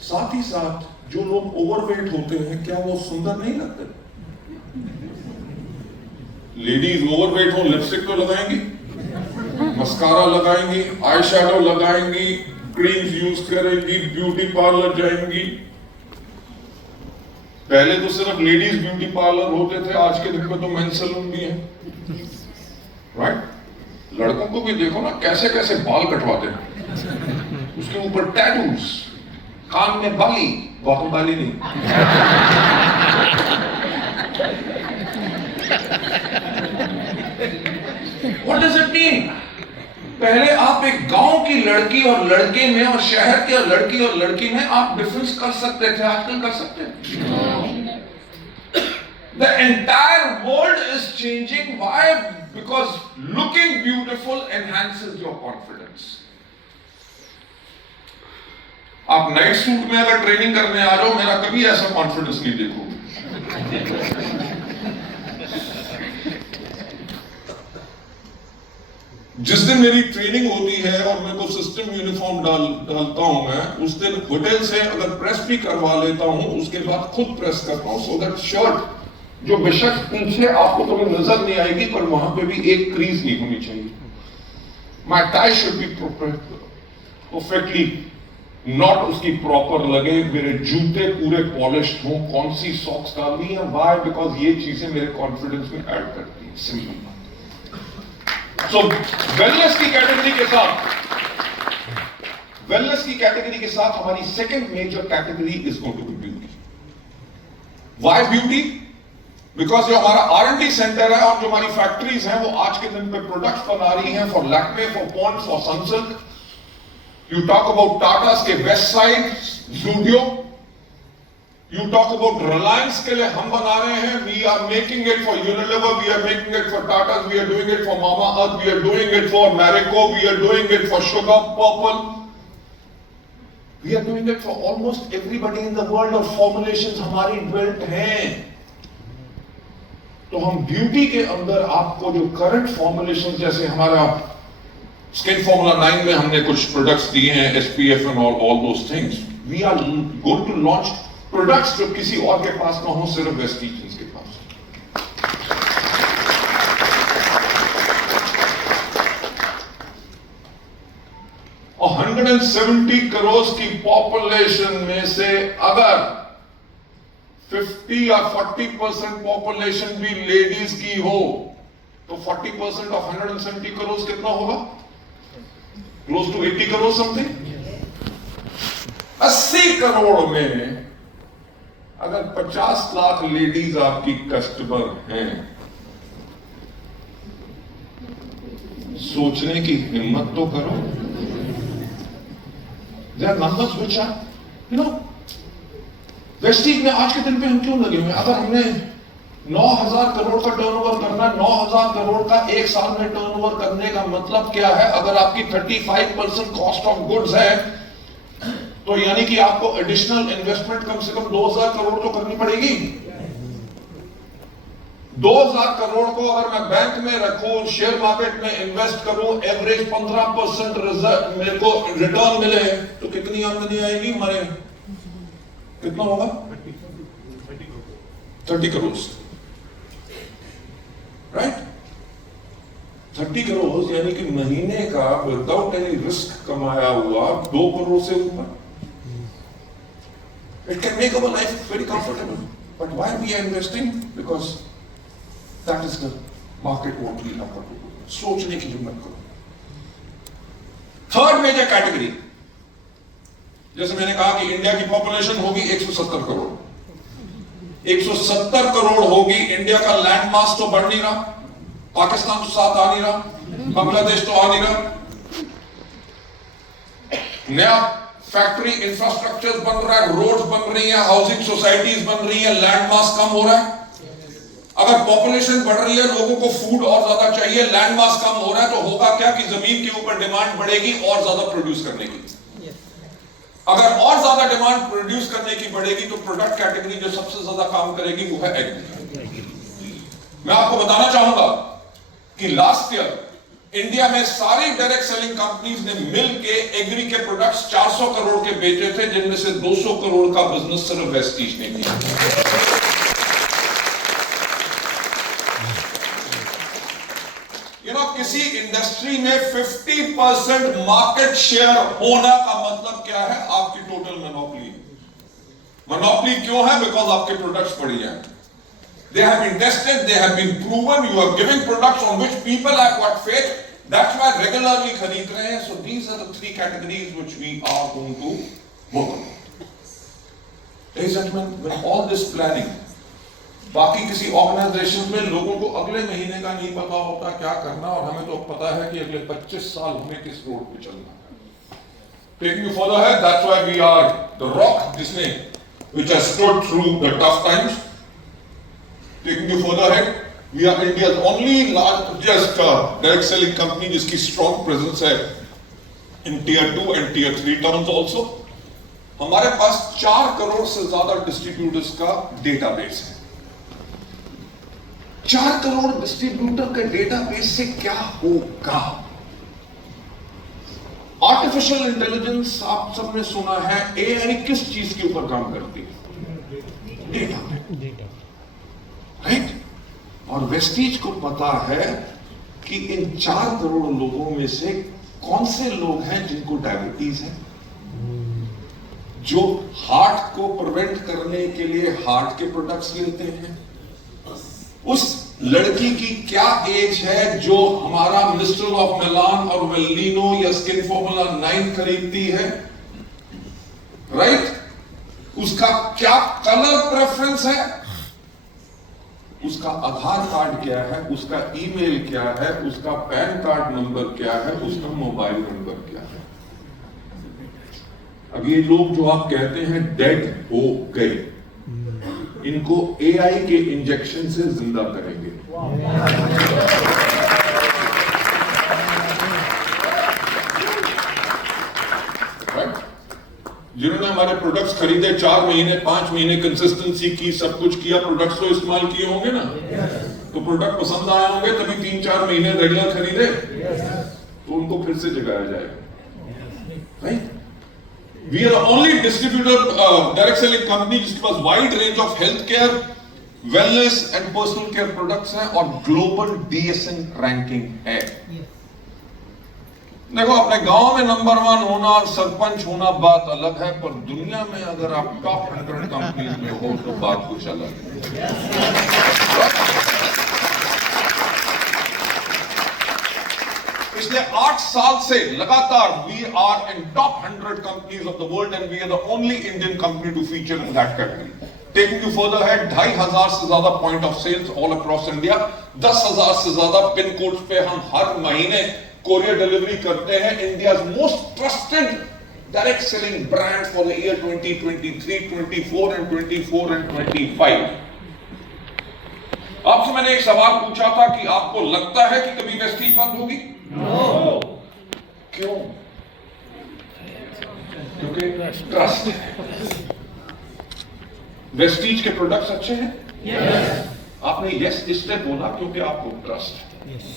साथ ही साथ जो लोग ओवरवेट होते हैं, क्या वो सुंदर नहीं लगते? लेडीज ओवरवेट हो, लिपस्टिक तो लगाएंगी, मस्कारा लगाएंगी, आई शैडो लगाएंगी, क्रीम्स यूज करेंगी, ब्यूटी पार्लर जाएंगी। पहले तो सिर्फ लेडीज ब्यूटी पार्लर होते थे, आज के दिन में तो मेंस सैलून भी है, राइट? लड़कों को भी देखो ना कैसे कैसे बाल कटवाते हैं, उसके ऊपर टैटूज, कान में बाली, बहुत बाली नहीं। What does it mean? पहले आप एक गांव की लड़की और लड़के में और शहर के लड़की और लड़की में आप डिफरेंस कर सकते थे, आजकल कर सकते हैं? The entire world is changing. Why? Because looking beautiful enhances your confidence. आप नाइट सूट में अगर ट्रेनिंग करने आ रहे हो, मेरा कभी ऐसा कॉन्फिडेंस नहीं देखोगे। जिस दिन मेरी ट्रेनिंग होती है और मेरे को सिस्टम यूनिफॉर्म डालता हूं मैं, उस दिन होटल से अगर प्रेस भी करवा लेता हूं, उसके बाद खुद प्रेस करता हूं, सो दैट शर्ट जो बेशक पीछे आपको कभी नजर नहीं आएगी, पर वहां पे भी एक क्रीज नहीं होनी चाहिए। My tie should be perfectly not उसकी प्रॉपर लगे, मेरे जूते पूरे पॉलिश्ड हों, कौन सी सॉक्स डालनी है, व्हाई? बिकॉज ये चीजें मेरे कॉन्फिडेंस में ऐड करती हैं। सिंपल। सो वेलनेस की कैटेगरी के साथ हमारी second major category is going to be beauty. Why beauty? Because जो हमारा R&D सेंटर है और जो हमारी फैक्ट्रीज हैं, वो आज के दिन पे प्रोडक्ट्स बना रही हैं for Lakme, for Pond's, for Sunsilk. You talk about Tatas के Westside studio, you talk about Reliance के लिए हम बना रहे हैं, we are making it for Unilever, we are making it for Tata, we are doing it for Mamaearth, we are doing it for Marico, we are doing it for Sugar Purple, we are doing it for almost everybody in the world. और formulations हमारी built हैं। तो हम beauty के अंदर आपको जो current formulations, जैसे हमारा स्किन फॉर्मूला 9 में हमने कुछ प्रोडक्ट्स दिए हैं, SPF and all those things, we are going to launch products जो किसी और के पास ना हो, सिर्फ वेस्टीज के पास। और 170 करोड़ की पॉपुलेशन में से अगर 50 या 40% पॉपुलेशन भी लेडीज की हो तो 40% ऑफ 170 करोड़ कितना होगा? Close to 80 crore something. 80 crore में अगर 50 लाख लेडीज आपकी कस्टमर हैं, सोचने की हिम्मत तो करो। There are numbers which are, Vestige में आज के दिन पे हम क्यों लगे हुए? अगर हमने 9,000 करोड़ का टर्नओवर करना, 9,000 करोड़ का एक साल में टर्नओवर करने का मतलब क्या है? अगर आपकी 35% कॉस्ट ऑफ गुड्स है तो यानी कि आपको एडिशनल इन्वेस्टमेंट कम से कम 2,000 करोड़ तो करनी पड़ेगी। 2,000 करोड़ को अगर मैं बैंक में रखूं, शेयर मार्केट में इन्वेस्ट करूं, एवरेज 15% रिजल्ट मेरे को रिटर्न मिले तो कितनी आमदनी आएगी हमारे? कितना होगा? 30 करोड़, राइट? 30 करोड़ यानी कि महीने का विदाउट एनी रिस्क कमाया हुआ 2 करोड़ से ऊपर। It can make our life very comfortable. But why we are investing? Because that is the market what we have to do. सोचने की हिम्मत करो। थर्ड मेजर कैटेगरी, जैसे मैंने कहा कि इंडिया की पॉपुलेशन होगी 170 करोड़। 170 करोड़ होगी, इंडिया का लैंड मास तो बढ़ नहीं रहा, पाकिस्तान तो साथ आ नहीं रहा, बांग्लादेश तो आ नहीं रहा, नया फैक्ट्री इंफ्रास्ट्रक्चर बन रहा है, रोड्स बन रही है, हाउसिंग सोसाइटीज बन रही है, लैंड मास कम हो रहा है। अगर पॉपुलेशन बढ़ रही है, लोगों को फूड और ज्यादा चाहिए, लैंड मास कम हो रहा है, तो होगा क्या कि जमीन के ऊपर डिमांड बढ़ेगी और ज्यादा प्रोड्यूस करने की। अगर और ज्यादा डिमांड प्रोड्यूस करने की बढ़ेगी तो प्रोडक्ट कैटेगरी जो सबसे ज्यादा काम करेगी वो है एग्री। मैं आपको बताना चाहूंगा कि लास्ट ईयर इंडिया में सारी डायरेक्ट सेलिंग कंपनीज ने मिलके एग्री के प्रोडक्ट्स 400 करोड़ के बेचे थे, जिनमें से 200 करोड़ का बिजनेस सिर्फ वेस्टीज ने किया। किसी इंडस्ट्री में 50% मार्केट शेयर होना का मतलब क्या है? आपकी टोटल मोनोपोली। मोनोपोली क्यों है? बिकॉज आपके प्रोडक्ट्स बढ़िया हैं। They have been tested, they have been proven, you are giving products on which people have got faith, that's why regularly खरीद रहे हैं। So these are the 3 categories which we are going to work on. Ladies and gentlemen, with all this planning, बाकी किसी organisation में लोगों को अगले महीने का नहीं पता होता क्या करना, और हमें तो पता है कि अगले 25 साल हमें किस रोड पे चलना है। Taking you further ahead, that's why we are the rock, जिसने which has stood through the tough times. Taking you further ahead, we are India's only largest direct selling company जिसकी strong presence है in tier 2 and tier 3 towns also. हमारे पास 4 करोड़ से ज्यादा distributors का database है। 4 crore distributor के database से क्या होगा? आर्टिफिशियल इंटेलिजेंस आप सबने सुना है, एआई किस चीज के ऊपर काम करती है? Data, right? और वेस्टीज को पता है कि इन 4 करोड़ लोगों में से कौन से लोग हैं जिनको डायबिटीज है, जो हार्ट को प्रिवेंट करने के लिए हार्ट के प्रोडक्ट्स लेते हैं, उस लड़की की क्या एज है जो हमारा मिनिस्टर ऑफ मिलान और वेलिनो या स्किन फॉर्मूला 9 खरीदती है, राइट? उसका क्या कलर प्रेफरेंस है, उसका आधार कार्ड क्या है, उसका ईमेल क्या है, उसका पैन कार्ड नंबर क्या है, उसका मोबाइल नंबर क्या है। अब ये लोग जो आप कहते हैं डेड हो गए, इनको एआई के इंजेक्शन से जिंदा करेंगे। जिन्होंने हमारे प्रोडक्ट्स खरीदे, 4 महीने 5 महीने कंसिस्टेंसी की, सब कुछ किया, प्रोडक्ट्स तो इस्तेमाल किए होंगे ना, तो प्रोडक्ट पसंद आए होंगे, तभी 3-4 महीने रेगुलर खरीदे, तो उनको फिर से जगाया जाएगा, right? We are the only distributor direct selling company जिसके पास wide range of health care, wellness and personal care products हैं और global DSN ranking है। देखो, अपने गांव में नंबर 1 होना और सरपंच होना बात अलग है, पर दुनिया में अगर आप टॉप 100 कंपनीज में हो तो बात कुछ अलग है। पिछले 8 साल से लगातार we are in top 100 companies of the world and we are the only Indian company to feature in that category. Taking you further है, 2500 से ज्यादा point of sales all across India, 10,000 से ज्यादा पिन कोड्स पे हम हर महीने courier delivery करते हैं। India most trusted direct selling brand for the year 2023, 24 and 25। आपसे मैंने एक सवाल पूछा था कि आपको लगता है कि कभी वेस्टीज बंद होगी? नो। क्यों? क्योंकि ट्रस्ट है। वेस्टीज के प्रोडक्ट्स अच्छे हैं? yes. आपने यस इसलिए बोला क्योंकि आपको ट्रस्ट है। yes.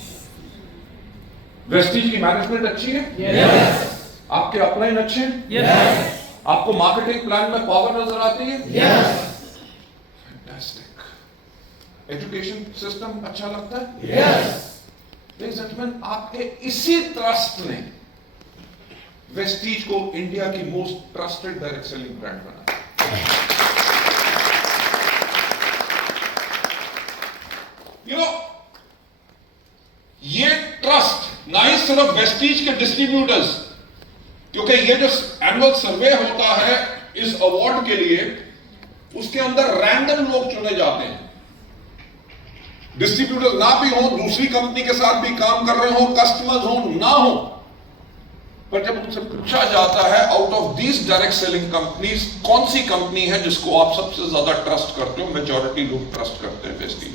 वेस्टीज की मैनेजमेंट अच्छी है? yes. आपके अपलाइन अच्छे हैं? yes. आपको मार्केटिंग प्लान में पावर नजर आती है? yes. फैंटास्टिक। एजुकेशन सिस्टम अच्छा लगता है? yes. लेडीज एंड जेंटलमैन, आपके इसी ट्रस्ट ने वेस्टीज को इंडिया की most trusted direct selling brand बनाया। ये ट्रस्ट ना ही सिर्फ वेस्टीज के डिस्ट्रीब्यूटर्स, क्योंकि ये जो एनुअल सर्वे होता है इस अवार्ड के लिए, उसके अंदर रैंडम लोग चुने जाते हैं। डिस्ट्रीब्यूटर ना भी हो, दूसरी कंपनी के साथ भी काम कर रहे हो, कस्टमर्स हो ना हो, पर जब उनसे पूछा जाता है out of these direct selling companies कौन सी कंपनी है जिसको आप सबसे ज्यादा ट्रस्ट करते हो, मेजॉरिटी लोग ट्रस्ट करते हैं वेस्टीज।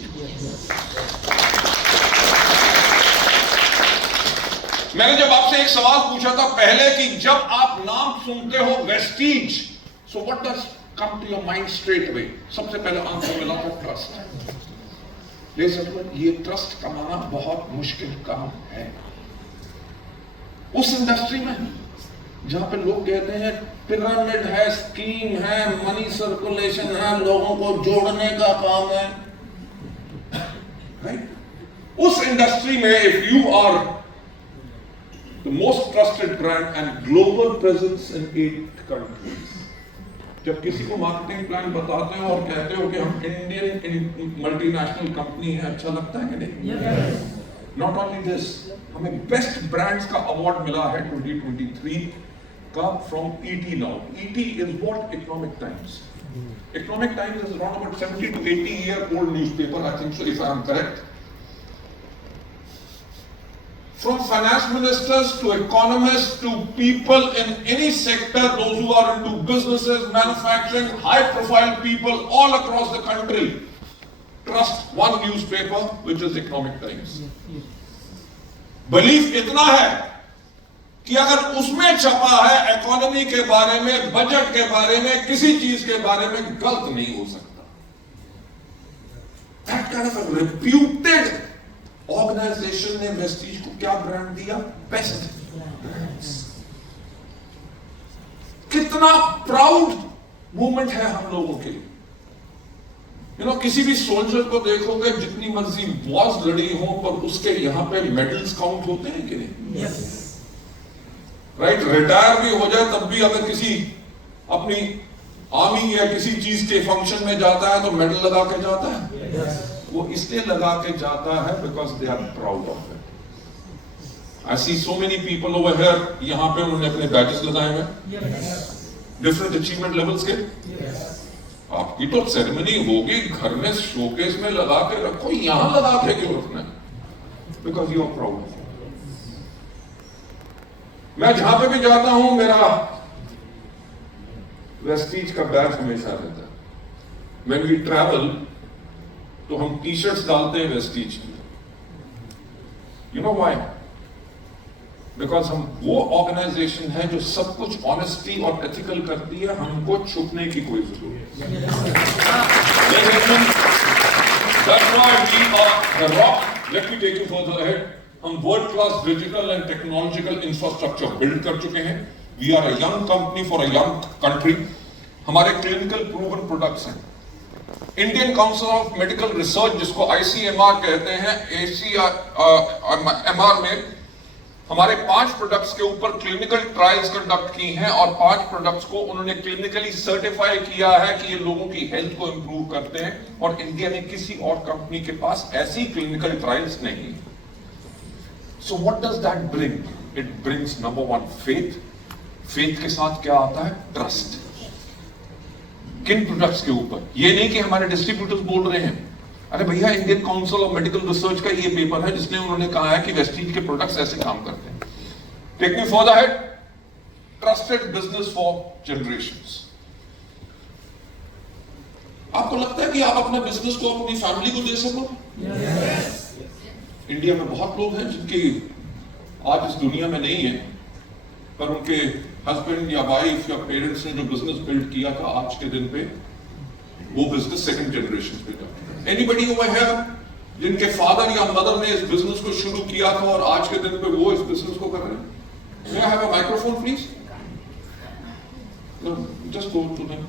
मैंने जब आपसे एक सवाल पूछा था पहले कि जब आप नाम सुनते हो Vestige, so what does come to your mind straight away? सबसे पहले आंसर मिला था ट्रस्ट। लेकिन ये ट्रस्ट कमाना बहुत मुश्किल काम है उस इंडस्ट्री में जहां पे लोग कहते हैं पिरामिड है, स्कीम है, मनी सर्कुलेशन है, लोगों को जोड़ने का काम है, राइट? उस इंडस्ट्री में if you are the most trusted brand and global presence in 8 countries, जब किसी को मार्केटिंग प्लान बताते हो और कहते हो कि हम इंडियन मल्टीनेशनल कंपनी है, अच्छा लगता है कि नहीं? नॉट ओनली दिस, हमें बेस्ट ब्रांड्स का अवार्ड मिला है 2023 का from ET now. ET is what? Economic times. Economic times is around about 70 to 80 year old newspaper, I think so, if I am correct. From finance ministers to economists to people in any sector, those who are into businesses, manufacturing, high profile people all across the country trust one newspaper, which is Economic Times. Belief इतना है कि अगर उसमें छपा है economy के बारे में, बजट के बारे में, किसी चीज के बारे में, गलत नहीं हो सकता। That kind of a reputed organization ने वेस्टीज को क्या ब्रांड दिया? बेस्ट। कितना प्राउड मूवमेंट है हम लोगों के लिए। किसी भी सोल्जर को देखोगे, जितनी मर्जी वॉर्स लड़ी हो, पर उसके यहां पे मेडल्स काउंट होते हैं कि नहीं? राइट? रिटायर भी हो जाए तब भी अगर किसी अपनी आर्मी या किसी चीज के फंक्शन में जाता है तो मेडल लगा के जाता है। वो इसलिए लगा के जाता है because they are proud of it. I see so many people over here, यहां पे उन्होंने अपने बैजेस लगाए हुए डिफरेंट अचीवमेंट लेवल्स के। आपकी तो सेरेमनी होगी घर में शोकेस में लगा के रखो, यहां लगा के क्यों रखना है? Because you are proud. मैं जहां पे भी जाता हूं मेरा वेस्टीज का बैज हमेशा रहता है। व्हेन वी ट्रैवल तो हम टी शर्ट्स डालते हैं वेस्टीज की। You know why? बिकॉज हम वो ऑर्गेनाइजेशन है जो सब कुछ ऑनेस्टी और एथिकल करती है, हमको छुपने की कोई जरूरत नहीं। हम world class digital and technological infrastructure build कर चुके हैं। We are a young company for a young country. हमारे क्लिनिकल प्रूवन प्रोडक्ट्स हैं। Indian council of medical research, जिसको ICMR कहते हैं, ACMR में हमारे 5 प्रोडक्ट्स के ऊपर क्लिनिकल ट्रायल्स कंडक्ट की हैं और 5 प्रोडक्ट्स को उन्होंने क्लिनिकली सर्टिफाई किया है कि ये लोगों की हेल्थ को इंप्रूव करते हैं और इंडिया में किसी और कंपनी के पास ऐसी क्लिनिकल ट्रायल्स नहीं है। सो what does that bring? It brings number 1 faith. Faith के साथ क्या आता है? ट्रस्ट। किन प्रोडक्ट्स के ऊपर? ये नहीं कि हमारे डिस्ट्रीब्यूटर्स बोल रहे हैं, अरे भैया Indian council of medical research का ये पेपर है जिसने उन्होंने कहा है कि वेस्टीज के प्रोडक्ट्स ऐसे काम करते हैं। Take me for the head, trusted business for generations. आपको लगता है कि आप अपने बिजनेस को अपनी फैमिली को दे सको? इंडिया में बहुत लोग हैं जिनके आज इस दुनिया में नहीं है, पर उनके हस्बैंड या वाइफ या पेरेंट्स ने जो बिजनेस बिल्ड किया था आज के दिन पे वो बिजनेस सेकंड जनरेशन पे जाता है। एनीबडी ओवर हियर जिनके फादर या मदर ने इस बिजनेस को शुरू किया था और आज के दिन पे वो इस बिजनेस को कर रहे हैं? May I have a microphone please? No, just go to them.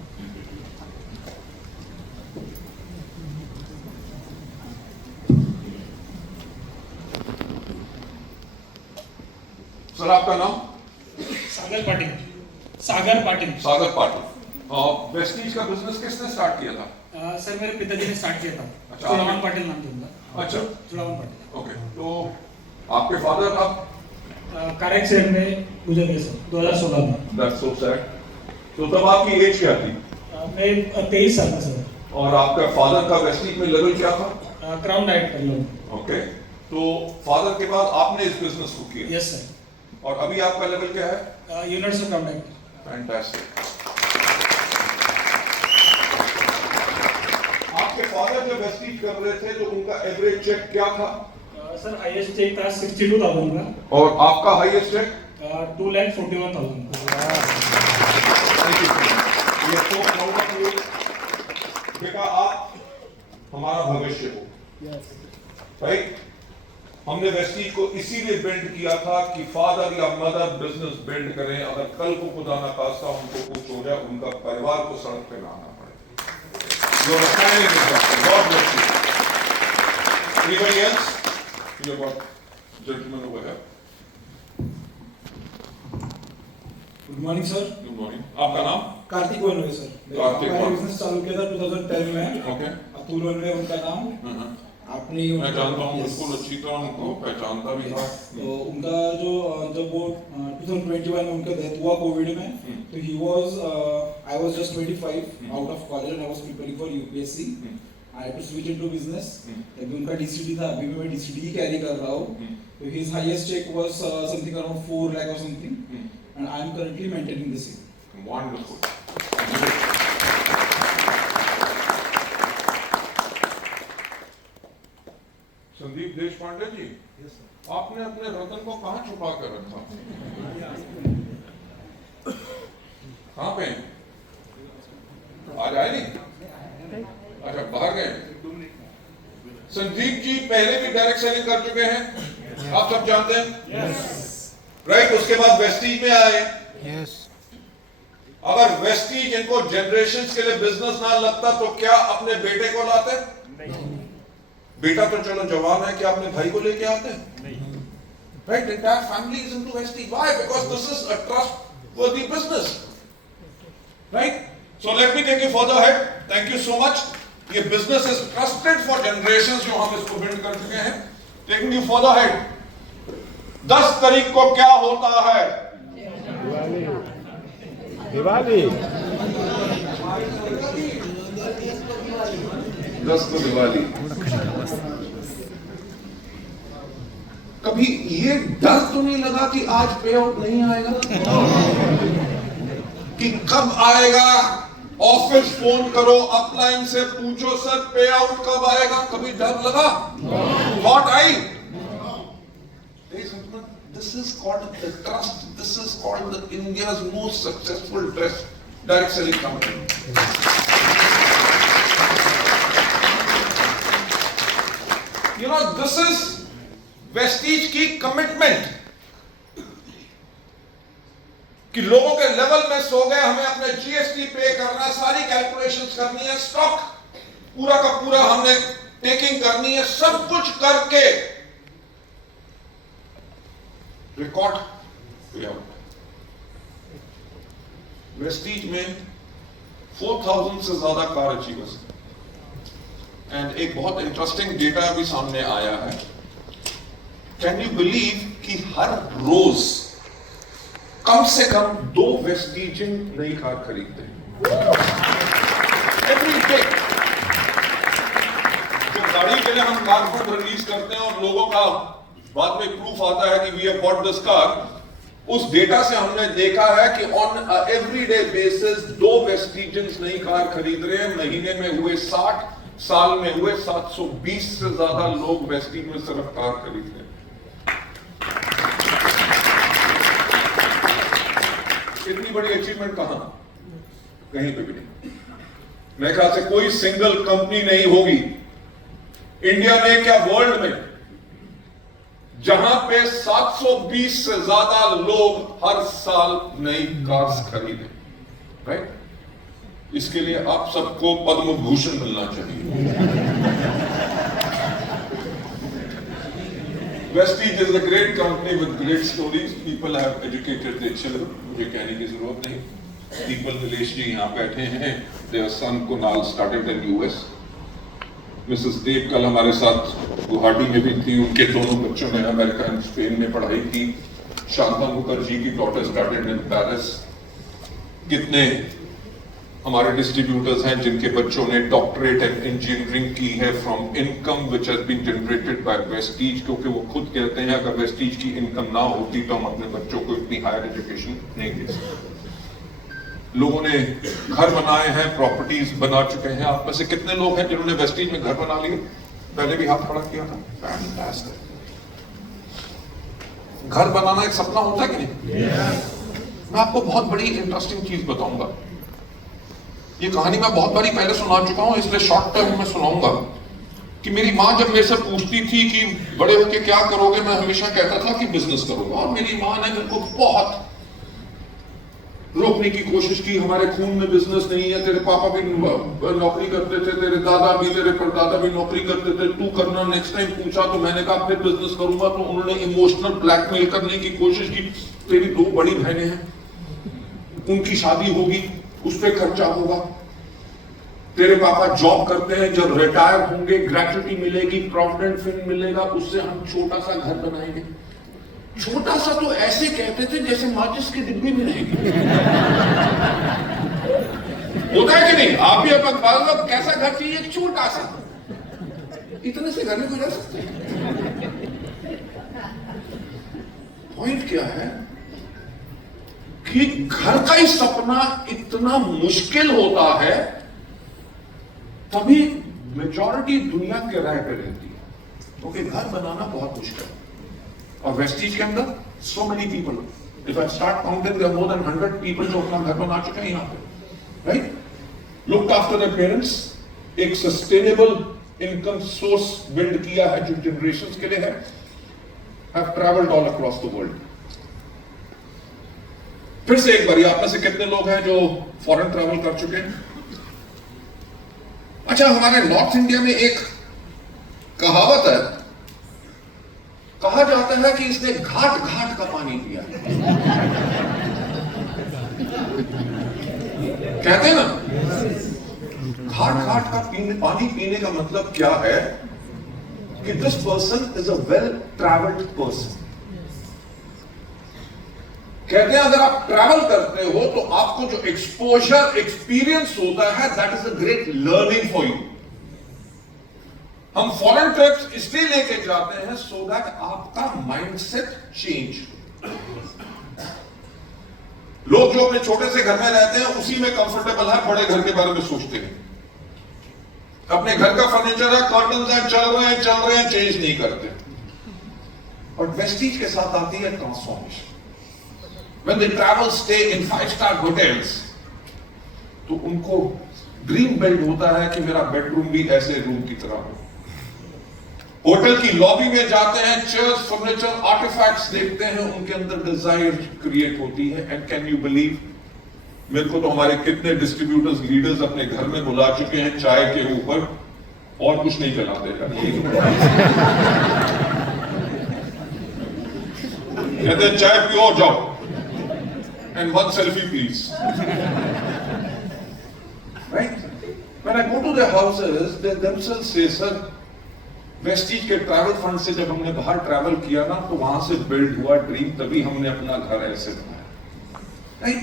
Sir आपका नाम? सागर पाटिल। सागर पाटिल। सागर पाटिल। वेस्टीज का बिजनेस किसने स्टार्ट किया था? सर मेरे पिताजी ने स्टार्ट किया था। अच्छा, चुड़ावन पाटिल नाम दूंगा। अच्छा, चुड़ावन पाटिल। ओके। तो आपके फादर का? कार एक्सीडेंट में गुजर गए सर 2016 में। That's so sad. तो तब आपकी एज क्या थी? मैं 23 साल का सर। और आपका फादर का वेस्टीज में लेवल क्या था? क्राउन डाइट कर लो। ओके। तो फादर के बाद आपने इस बिजनेस को किया? Yes sir. और अभी आपका लेवल क्या है? Universal crown diet. फैंटास्टिक। आपके फादर जब वेस्टीज कर रहे थे तो उनका एवरेज चेक क्या था? सर हाईएस्ट चेक था 62,000 का। और आपका हाईएस्ट चेक? 2,41,000 का। ये तो प्राउड बेटा, आप हमारा भविष्य हो, राइट? हमने वेस्टीज को इसीलिए बिल्ड किया था कि फादर या मदर बिजनेस बिल्ड करें, अगर कल को खुदा ना खास्ता उनको कुछ हो जाए, उनका परिवार को सड़क पे लाना पड़े। You're a shining example. God bless you. Anybody else? You got gentleman over here. Good morning sir. Good morning. आपका नाम? Kartik one way sir. कार्तिक मैंने वनवे। बिजनेस चालू किया था 2010 में। ओके। अतुल वनवे उनका नाम। आपने मैं जानता हूँ, Yes. बिल्कुल अच्छी तरह उनको पहचानता भी था। तो उनका जो जब वो 2021 में उनका डेथ हुआ कोविड में, तो he was I was just 25 out of college and I was preparing for UPSC. I had to switch into business. तभी उनका डीसीडी था, अभी भी मैं डीसीडी ही कैरी कर रहा हूँ। तो his highest cheque was something around 4 lakh और something, and I am currently maintaining this. Wonderful. Sandeep Deshpande ji, आपने अपने रतन को कहाँ छुपा कर रखा? कहाँ पे? आज आए नहीं? अच्छा, बाहर गए। संदीप जी पहले भी डायरेक्ट सेलिंग कर चुके हैं, आप सब जानते हैं, राइट? उसके बाद वेस्टीज में आए। अगर वेस्टीज इनको जनरेशंस के लिए बिजनेस ना लगता तो क्या अपने बेटे को लाते? बेटा तो चलो जवान है, क्या अपने भाई को लेके आते? Right? Entire family is into Vestige. Why? Because this is a trustworthy business, right? So let me take you for the head. Thank you so much. ये business is trusted for generations, जो हम इसको build कर चुके हैं। Taking you for the head. 10 तारीख को क्या होता है? दिवाली। 10 को दिवाली। कभी ये डर तो नहीं लगा कि आज पे आउट नहीं आएगा? कि कब आएगा? ऑफिस फोन करो, अपलाइन से पूछो सर पे आउट कब आएगा? कभी डर लगा? Thought I? This is called the trust. This is called the India's most successful direct selling company. You know, this is Vestige की कमिटमेंट कि लोगों के लेवल में सो गए, हमें अपने जीएसटी पे करना, सारी कैलकुलेशंस करनी है, स्टॉक पूरा का पूरा हमने टेकिंग करनी है, सब कुछ करके रिकॉर्ड पे आउट। वेस्टीज में 4000 से ज्यादा कार अचीवर्स एंड एक बहुत इंटरेस्टिंग डेटा भी सामने आया है। कैन यू बिलीव कि हर रोज कम से कम 2 वेस्टीजियन नई कार खरीदते हैं एवरी डे। जो गाड़ी के लिए हम कार फंड रिलीज करते हैं और लोगों का बाद में प्रूफ आता है कि we have bought this car, उस डेटा से हमने देखा है कि ऑन एवरीडे बेसिस 2 वेस्टीजियंस नई कार खरीद रहे हैं। महीने में हुए 60, साल में हुए 720 से ज्यादा लोग वेस्टीज में सिर्फ कार खरीद रहे हैं। इतनी बड़ी अचीवमेंट कहां? कहीं पे भी नहीं। मेरे ख्याल से कोई सिंगल कंपनी नहीं होगी इंडिया में क्या वर्ल्ड में जहां पे 720 से ज्यादा लोग हर साल नई कार्स खरीदे, राइट? इसके लिए आप सबको पद्म भूषण मिलना चाहिए। Vestige is a great company with great stories. People have educated their children. मुझे कहने की जरूरत नहीं। दीपल नीलेश जी यहाँ बैठे हैं। Their son Kunal started in US. Mrs Dev कल हमारे साथ गुवाहाटी में भी थी। उनके दोनों बच्चों ने अमेरिका एंड स्पेन में पढ़ाई की। शांता मुखर्जी की डॉटर स्टार्टेड इन पेरिस। कितने हमारे डिस्ट्रीब्यूटर्स हैं जिनके बच्चों ने डॉक्टरेट इन इंजीनियरिंग की है from income which has been generated by wastes, क्योंकि वो खुद कहते हैं अगर वेस्टीज की इनकम ना होती तो हम अपने बच्चों को इतनी हायर एजुकेशन नहीं दे सकते। लोगों ने घर बनाए हैं, प्रॉपर्टीज बना चुके हैं। आप में से कितने लोग हैं जिन्होंने वेस्टीज में घर बना लिए? पहले भी हाथ खड़ा किया था। फैंटास्टिक। घर बनाना एक सपना होता है कि नहीं? मैं आपको बहुत बड़ी इंटरेस्टिंग चीज बताऊंगा। ये कहानी मैं बहुत बारी पहले सुना चुका हूं, इसलिए शॉर्ट टर्म में सुनाऊंगा। कि मेरी माँ जब मेरे से पूछती थी कि बड़े होके क्या करोगे, मैं हमेशा कहता था कि बिजनेस करूंगा। और मेरी माँ ने मेरे को बहुत रोकने की कोशिश की। हमारे खून में बिजनेस नहीं है, तेरे पापा भी नौकरी करते थे, तेरे दादा भी, तेरे परदादा भी नौकरी करते थे, तू करना। नेक्स्ट टाइम पूछा तो मैंने कहा फिर बिजनेस करूंगा। तो उन्होंने इमोशनल ब्लैकमेल करने की कोशिश की। तेरी 2 बड़ी बहनें हैं, उनकी शादी होगी, उस पर खर्चा होगा। तेरे पापा जॉब करते हैं, जब रिटायर होंगे ग्रेच्युटी मिलेगी, प्रोविडेंट फंड मिलेगा, उससे हम छोटा सा घर बनाएंगे। छोटा सा तो ऐसे कहते थे जैसे माचिस की डिब्बी में रहेगी। होता है कि नहीं? आप भी अपन बात कैसा घर चाहिए? एक छोटा सा। इतने से घर में गुजर सकते हैं। पॉइंट क्या है कि घर का ही सपना इतना मुश्किल होता है, तभी मेजॉरिटी दुनिया किराए पे रहती है, क्योंकि घर बनाना बहुत मुश्किल है। और वेस्टीज के अंदर so many people, if I start counting, there are more than 100 people जो अपना घर बना चुके हैं यहाँ पे, right? Looked after their parents, एक sustainable income source build किया है जो generations के लिए है, have traveled all across the world. फिर से एक बार, आप में से कितने लोग हैं जो फॉरेन ट्रैवल कर चुके हैं? अच्छा, हमारे नॉर्थ इंडिया में एक कहावत है, कहा जाता है कि इसने घाट घाट का पानी पिया। कहते हैं ना, घाट घाट का पानी पीने का मतलब क्या है कि this person is a well travelled person. कहते हैं अगर आप ट्रैवल करते हो तो आपको जो एक्सपोजर एक्सपीरियंस होता है, that is a great learning for you. हम फॉरेन ट्रिप्स इसलिए लेके जाते हैं सो दैट आपका माइंडसेट चेंज। लोग जो अपने छोटे से घर में रहते हैं उसी में कंफर्टेबल है, बड़े घर के बारे में सोचते हैं। अपने घर का फर्नीचर है, कर्टन्स हैं, चल रहे हैं, चेंज नहीं करते। और वेस्टीज के साथ आती है transformation. When they travel, stay in 5-star hotels, तो उनको ड्रीम बिल्ड होता है कि मेरा बेडरूम भी ऐसे रूम की तरह हो। होटल की लॉबी में जाते हैं, चेयर्स, फर्नीचर, आर्टिफैक्ट्स देखते हैं, उनके अंदर डिजायर क्रिएट होती है। एंड कैन यू बिलीव, मेरे को तो हमारे कितने डिस्ट्रीब्यूटर्स, लीडर्स अपने घर में बुला चुके हैं चाय के ऊपर, और कुछ नहीं पिला देगा। कहते हैं चाय पियो और जाओ, and one selfie please. Right? When I go to their houses, they themselves say, sir, Vestige के ट्रैवल फंड से जब हमने बाहर ट्रैवल किया ना, तो वहां से बिल्ड हुआ ड्रीम, तभी हमने अपना घर ऐसे बनाया. Right?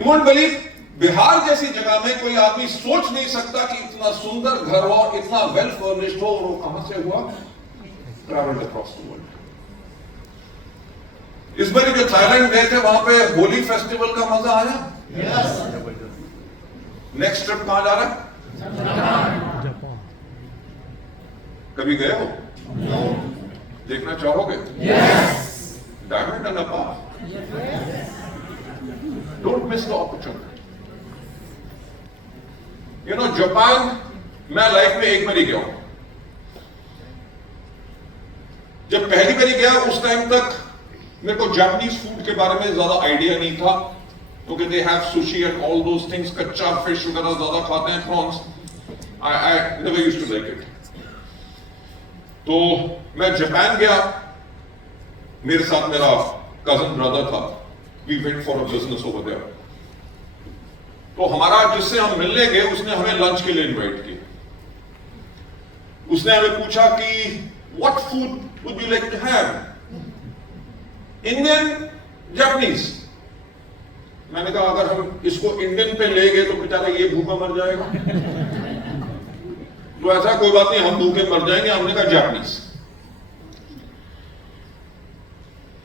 You won't believe, Bihar जैसी जगह में कोई आदमी सोच नहीं सकता कि इतना सुंदर घर हो, इतना वेल फर्निश्ड हो, और वो कहां से हुआ? Travelled across the world. इस बार जो थाईलैंड गए थे, वहां पे होली फेस्टिवल का मजा आया. नेक्स्ट ट्रिप कहां जा रहा है? जापान. कभी गए हो? देखना चाहोगे? Diamond and Nepal. Don't miss the opportunity. You know, Japan मैं लाइफ में एक बार ही गया हूं. जब पहली बार गया, उस टाइम तक मेरे को जापानीज फूड के बारे में ज्यादा आइडिया नहीं था, क्योंकि they have sushi and all those things. कच्चा फिश वगैरह ज्यादा खाते हैं, prawns. I never used to like it. तो मैं जापान गया, मेरे साथ मेरा कजन ब्रदर था. We went for a business over there. तो हमारा जिससे हम मिलने गए, उसने हमें लंच के लिए इनवाइट किया. उसने हमें पूछा कि what food would you like to have, Indian, Japanese. मैंने कहा अगर हम इसको इंडियन पे ले गए तो बेचारा ये भूखा मर जाएगा. तो ऐसा कोई बात नहीं, हम भूखे मर जाएंगे. हमने कहा जापानीज.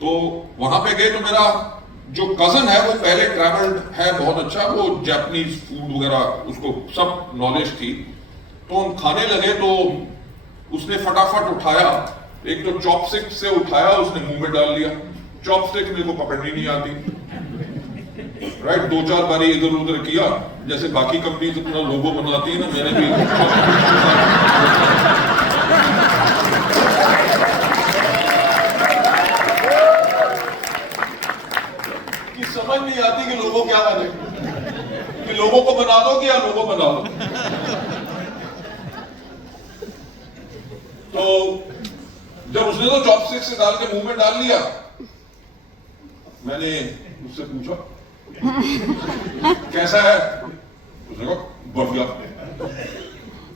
तो वहां पे गए तो मेरा जो कजन है, वो पहले ट्रैवल्ड है बहुत अच्छा, वो जापानीज फूड वगैरह उसको सब नॉलेज थी. तो हम खाने लगे, तो उसने फटाफट उठाया, एक तो चॉपस्टिक से उठाया, उसने मुंह में डाल लिया. चॉपस्टिक मेरे को पकड़नी नहीं आती. राइट? 2-4 बारी इधर उधर किया, जैसे बाकी कंपनी इतना लोगो बनाती है ना, मैंने भी कि समझ नहीं आती कि लोगो क्या बने, कि लोगों को बना दो कि या लोगो बना दो. तो जब उसने तो चॉपस्टिक से डाल के मुंह में डाल लिया, मैंने उससे पूछा कैसा है? उसने कहा बढ़िया.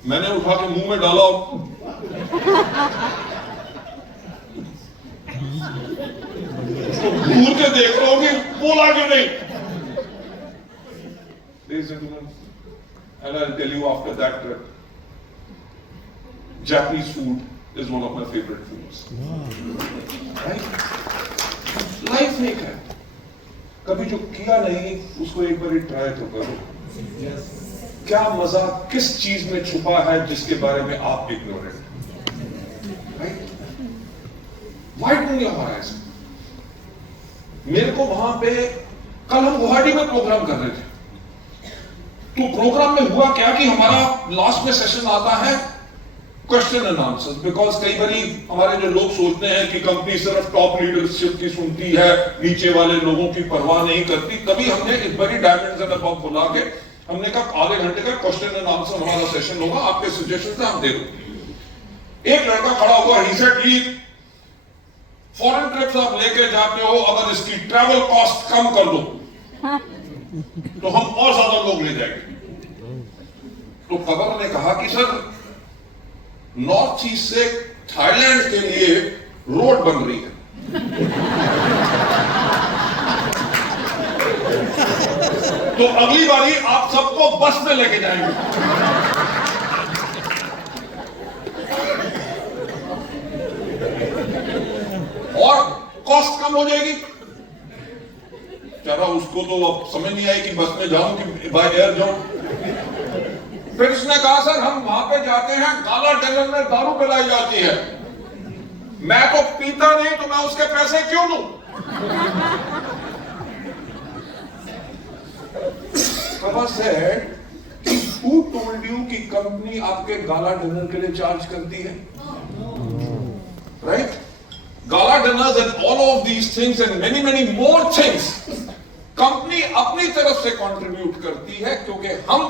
मैंने उठा के मुंह में डाला, उसको घूर के देख रहा हूं कि बोला क्यों नहीं. And I'll tell you after that trip, Japanese food is one of my favorite foods. Right? Life एक है, कभी जो किया नहीं उसको एक बार ट्राई तो करो. क्या मजा किस चीज में छुपा है जिसके बारे में आप ignorant. Right? Why don't you harass? मेरे को वहां पे, कल हम गुवाहाटी में प्रोग्राम कर रहे थे, तो प्रोग्राम में हुआ क्या कि हमारा लास्ट में सेशन आता है क्वेश्चन एंड आंसर्स. बिकॉज कई बारी हमारे जो लोग सोचते हैं कि कंपनी सिर्फ टॉप लीडरशिप की सुनती है, नीचे वाले लोगों की परवाह नहीं करती. तभी हमने इस बारी डायमंड्स एंड अबव बुला के हमने कहा आधे घंटे का क्वेश्चन एंड आंसर हमारा सेशन होगा, आपके सजेशन से हम दे दो. एक लड़का खड़ा हुआ, ही सेड जी फॉरेन ट्रिप्स आप लेके जाते हो, अगर इसकी ट्रैवल कॉस्ट कम कर दो तो हम और ज्यादा लोग ले जाएंगे. तो खबर ने कहा कि सर नॉर्थ ईस्ट से थाईलैंड के लिए रोड बन रही है. तो अगली बारी आप सबको बस में लेके जाएंगे. और कॉस्ट कम हो जाएगी. चला, उसको तो अब समझ नहीं आई कि बस में जाऊं कि बाय एयर जाऊं. फिर उसने कहा सर हम वहां पे जाते हैं, काला डनर में दारू पिलाई जाती है, मैं तो पीता नहीं, तो मैं उसके पैसे क्यों लूं. Prabha said, who told you कि कंपनी आपके गाला डिनर के लिए चार्ज करती है? Right? Gala dinners and all of these things and many many more things company अपनी तरफ से कंट्रीब्यूट करती है, क्योंकि हम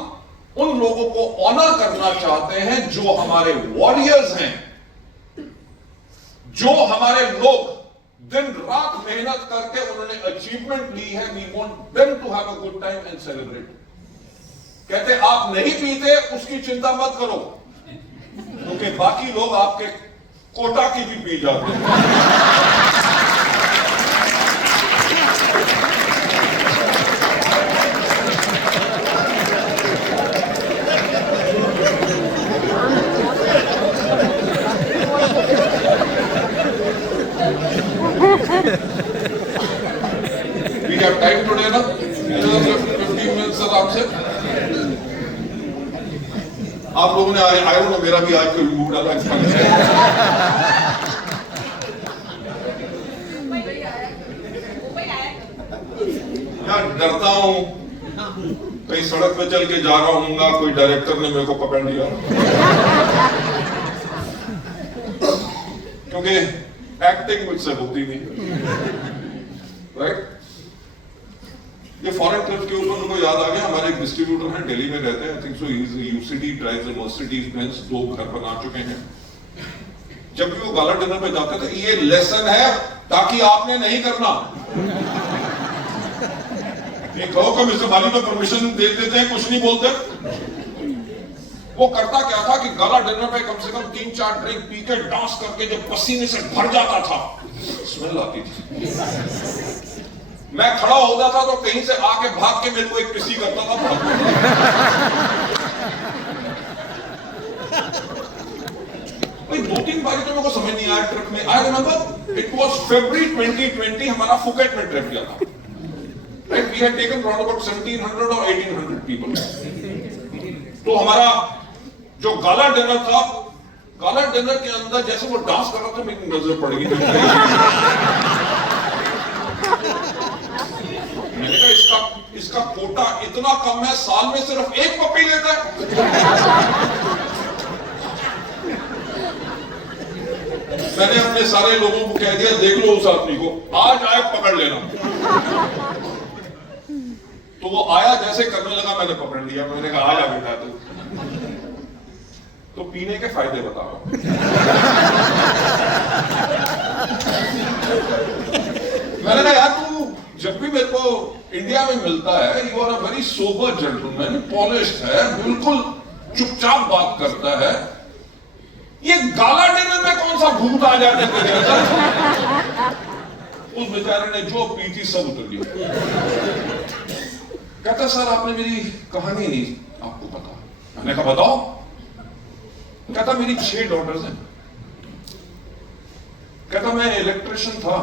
उन लोगों को ऑनर करना चाहते हैं जो हमारे वॉरियर्स हैं, जो हमारे लोग दिन रात मेहनत करके उन्होंने अचीवमेंट ली है। We want them to have a good time and celebrate. कहते आप नहीं पीते उसकी चिंता मत करो, क्योंकि बाकी लोग आपके कोटा की भी पी जाते हैं। We have time today ना, 15 minutes आराम से। आप लोगों ने आई डोंट नो, मेरा भी आज कोई मूड अलग है। यार डरता हूं, कहीं सड़क पे चल के जा रहा हूँगा, कोई डायरेक्टर ने मेरे को पकड़ लिया, क्योंकि एक्टिंग मुझसे होती नहीं, राइट? ये फॉरेन ट्रिप के ऊपर मुझे याद आ गया, हमारे एक डिस्ट्रीब्यूटर हैं, दिल्ली में रहते हैं, I think so UCD drives Mercedes Benz, 2 घर बना चुके हैं। जब भी वो गाला डिनर पे जाते थे, ये लेसन है ताकि आपने नहीं करना। ये कहो कि मिस्टर बाली तो परमिशन दे देते हैं, कुछ नहीं बोलते। वो करता क्या था कि गाला डिनर पे कम से कम 3-4 ड्रिंक पी के डांस करके जब पसीने से भर जाता था, स्मेल आती थी। मैं खड़ा होता था तो कहीं से आके भाग के मेरे को एक किसी करता था। भाई 2-3 बार तो मेरे को समझ नहीं आया ट्रिप में। I remember it was February 2020, हमारा फुकेट में ट्रिप गया था, right? We had taken around about 1700 और 1800 पीपल। तो हमारा जो गाला डिनर था, गाला डिनर के अंदर जैसे वो डांस कर रहा था, मेरी नजर पड़ गई। मैंने कहा इसका कोटा इतना कम है, साल में सिर्फ 1 पप्पी लेता है। मैंने अपने सारे लोगों को कह दिया, देख लो उस आदमी को, आज आए पकड़ लेना। तो वो आया, जैसे करने लगा मैंने पकड़ लिया। मैंने कहा आ जा बेटा तू। तो पीने के फायदे बता रहा हूं। मैंने कहा यार तू जब भी मेरे को इंडिया में मिलता है, you are a very sober gentleman, polished है, बिल्कुल चुपचाप बात करता है। ये गाला डिनर में कौन सा भूत आ जाता है तेरे अंदर? उस बेचारे ने जो पी थी सब उतर गई। कहता सर आपने मेरी कहानी नहीं आपको पता। मैंने कहा बताओ। कहता मेरी 6 डॉटर्स हैं। कहता मैं इलेक्ट्रिशियन था,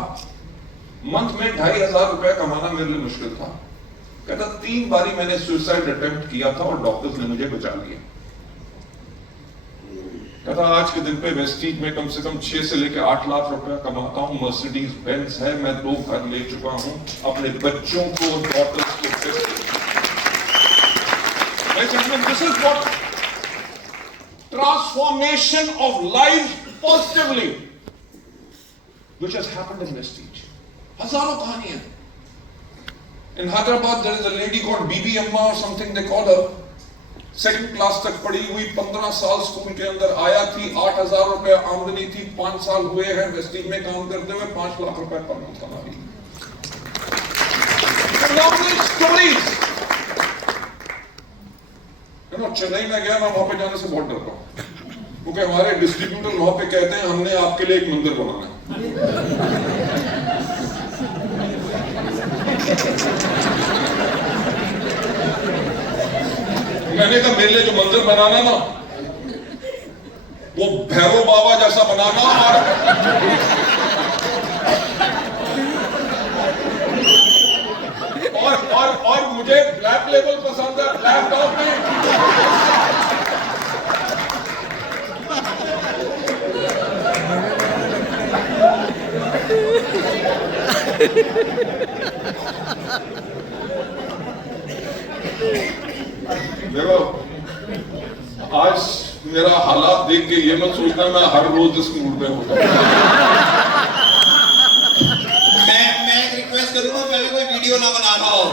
मंथ में 2500 रुपया कमाना मेरे लिए मुश्किल था। कहता 3 बारी मैंने सुसाइड अटेम्प्ट किया था और डॉक्टर्स ने मुझे बचा लिया। कहता आज के दिन पे वेस्टीज में कम से कम 6 से लेकर 8 लाख रुपया कमाता हूं, मर्सिडीज बेंज है, मैं 2 घर ले चुका हूं, अपने बच्चों को, डॉटर्स को। This is what transformation of life positively which has happened in Vestige. हजारों कहानियां। In Hyderabad there is a lady called Bibi Amma or something they call her. 2nd class तक पढ़ी हुई, 15 साल स्कूल के अंदर आया थी, 8000 रुपए आमदनी थी, 5 साल हुए हैं वेस्टीज में काम करते हुए, 5 लाख रुपए पर मंथ कमा रही। स्टोरीज। चेन्नई में गया, मैं वहां पे जाने से बहुत डरता हूं, क्योंकि हमारे डिस्ट्रीब्यूटर वहां पे कहते हैं हमने आपके लिए एक मंदिर बनाना है। मैंने कहा मेरे लिए जो मंदिर बनाना ना, वो भैरव बाबा जैसा बनाना, और मुझे ब्लैक लेबल पसंद है, ब्लैक टॉप नहीं। देखो आज मेरा हालात देख के ये मत सोचना मैं हर रोज इस मूड में होता। मैं एक रिक्वेस्ट करूंगा, पहले कोई वीडियो ना बनाना हो।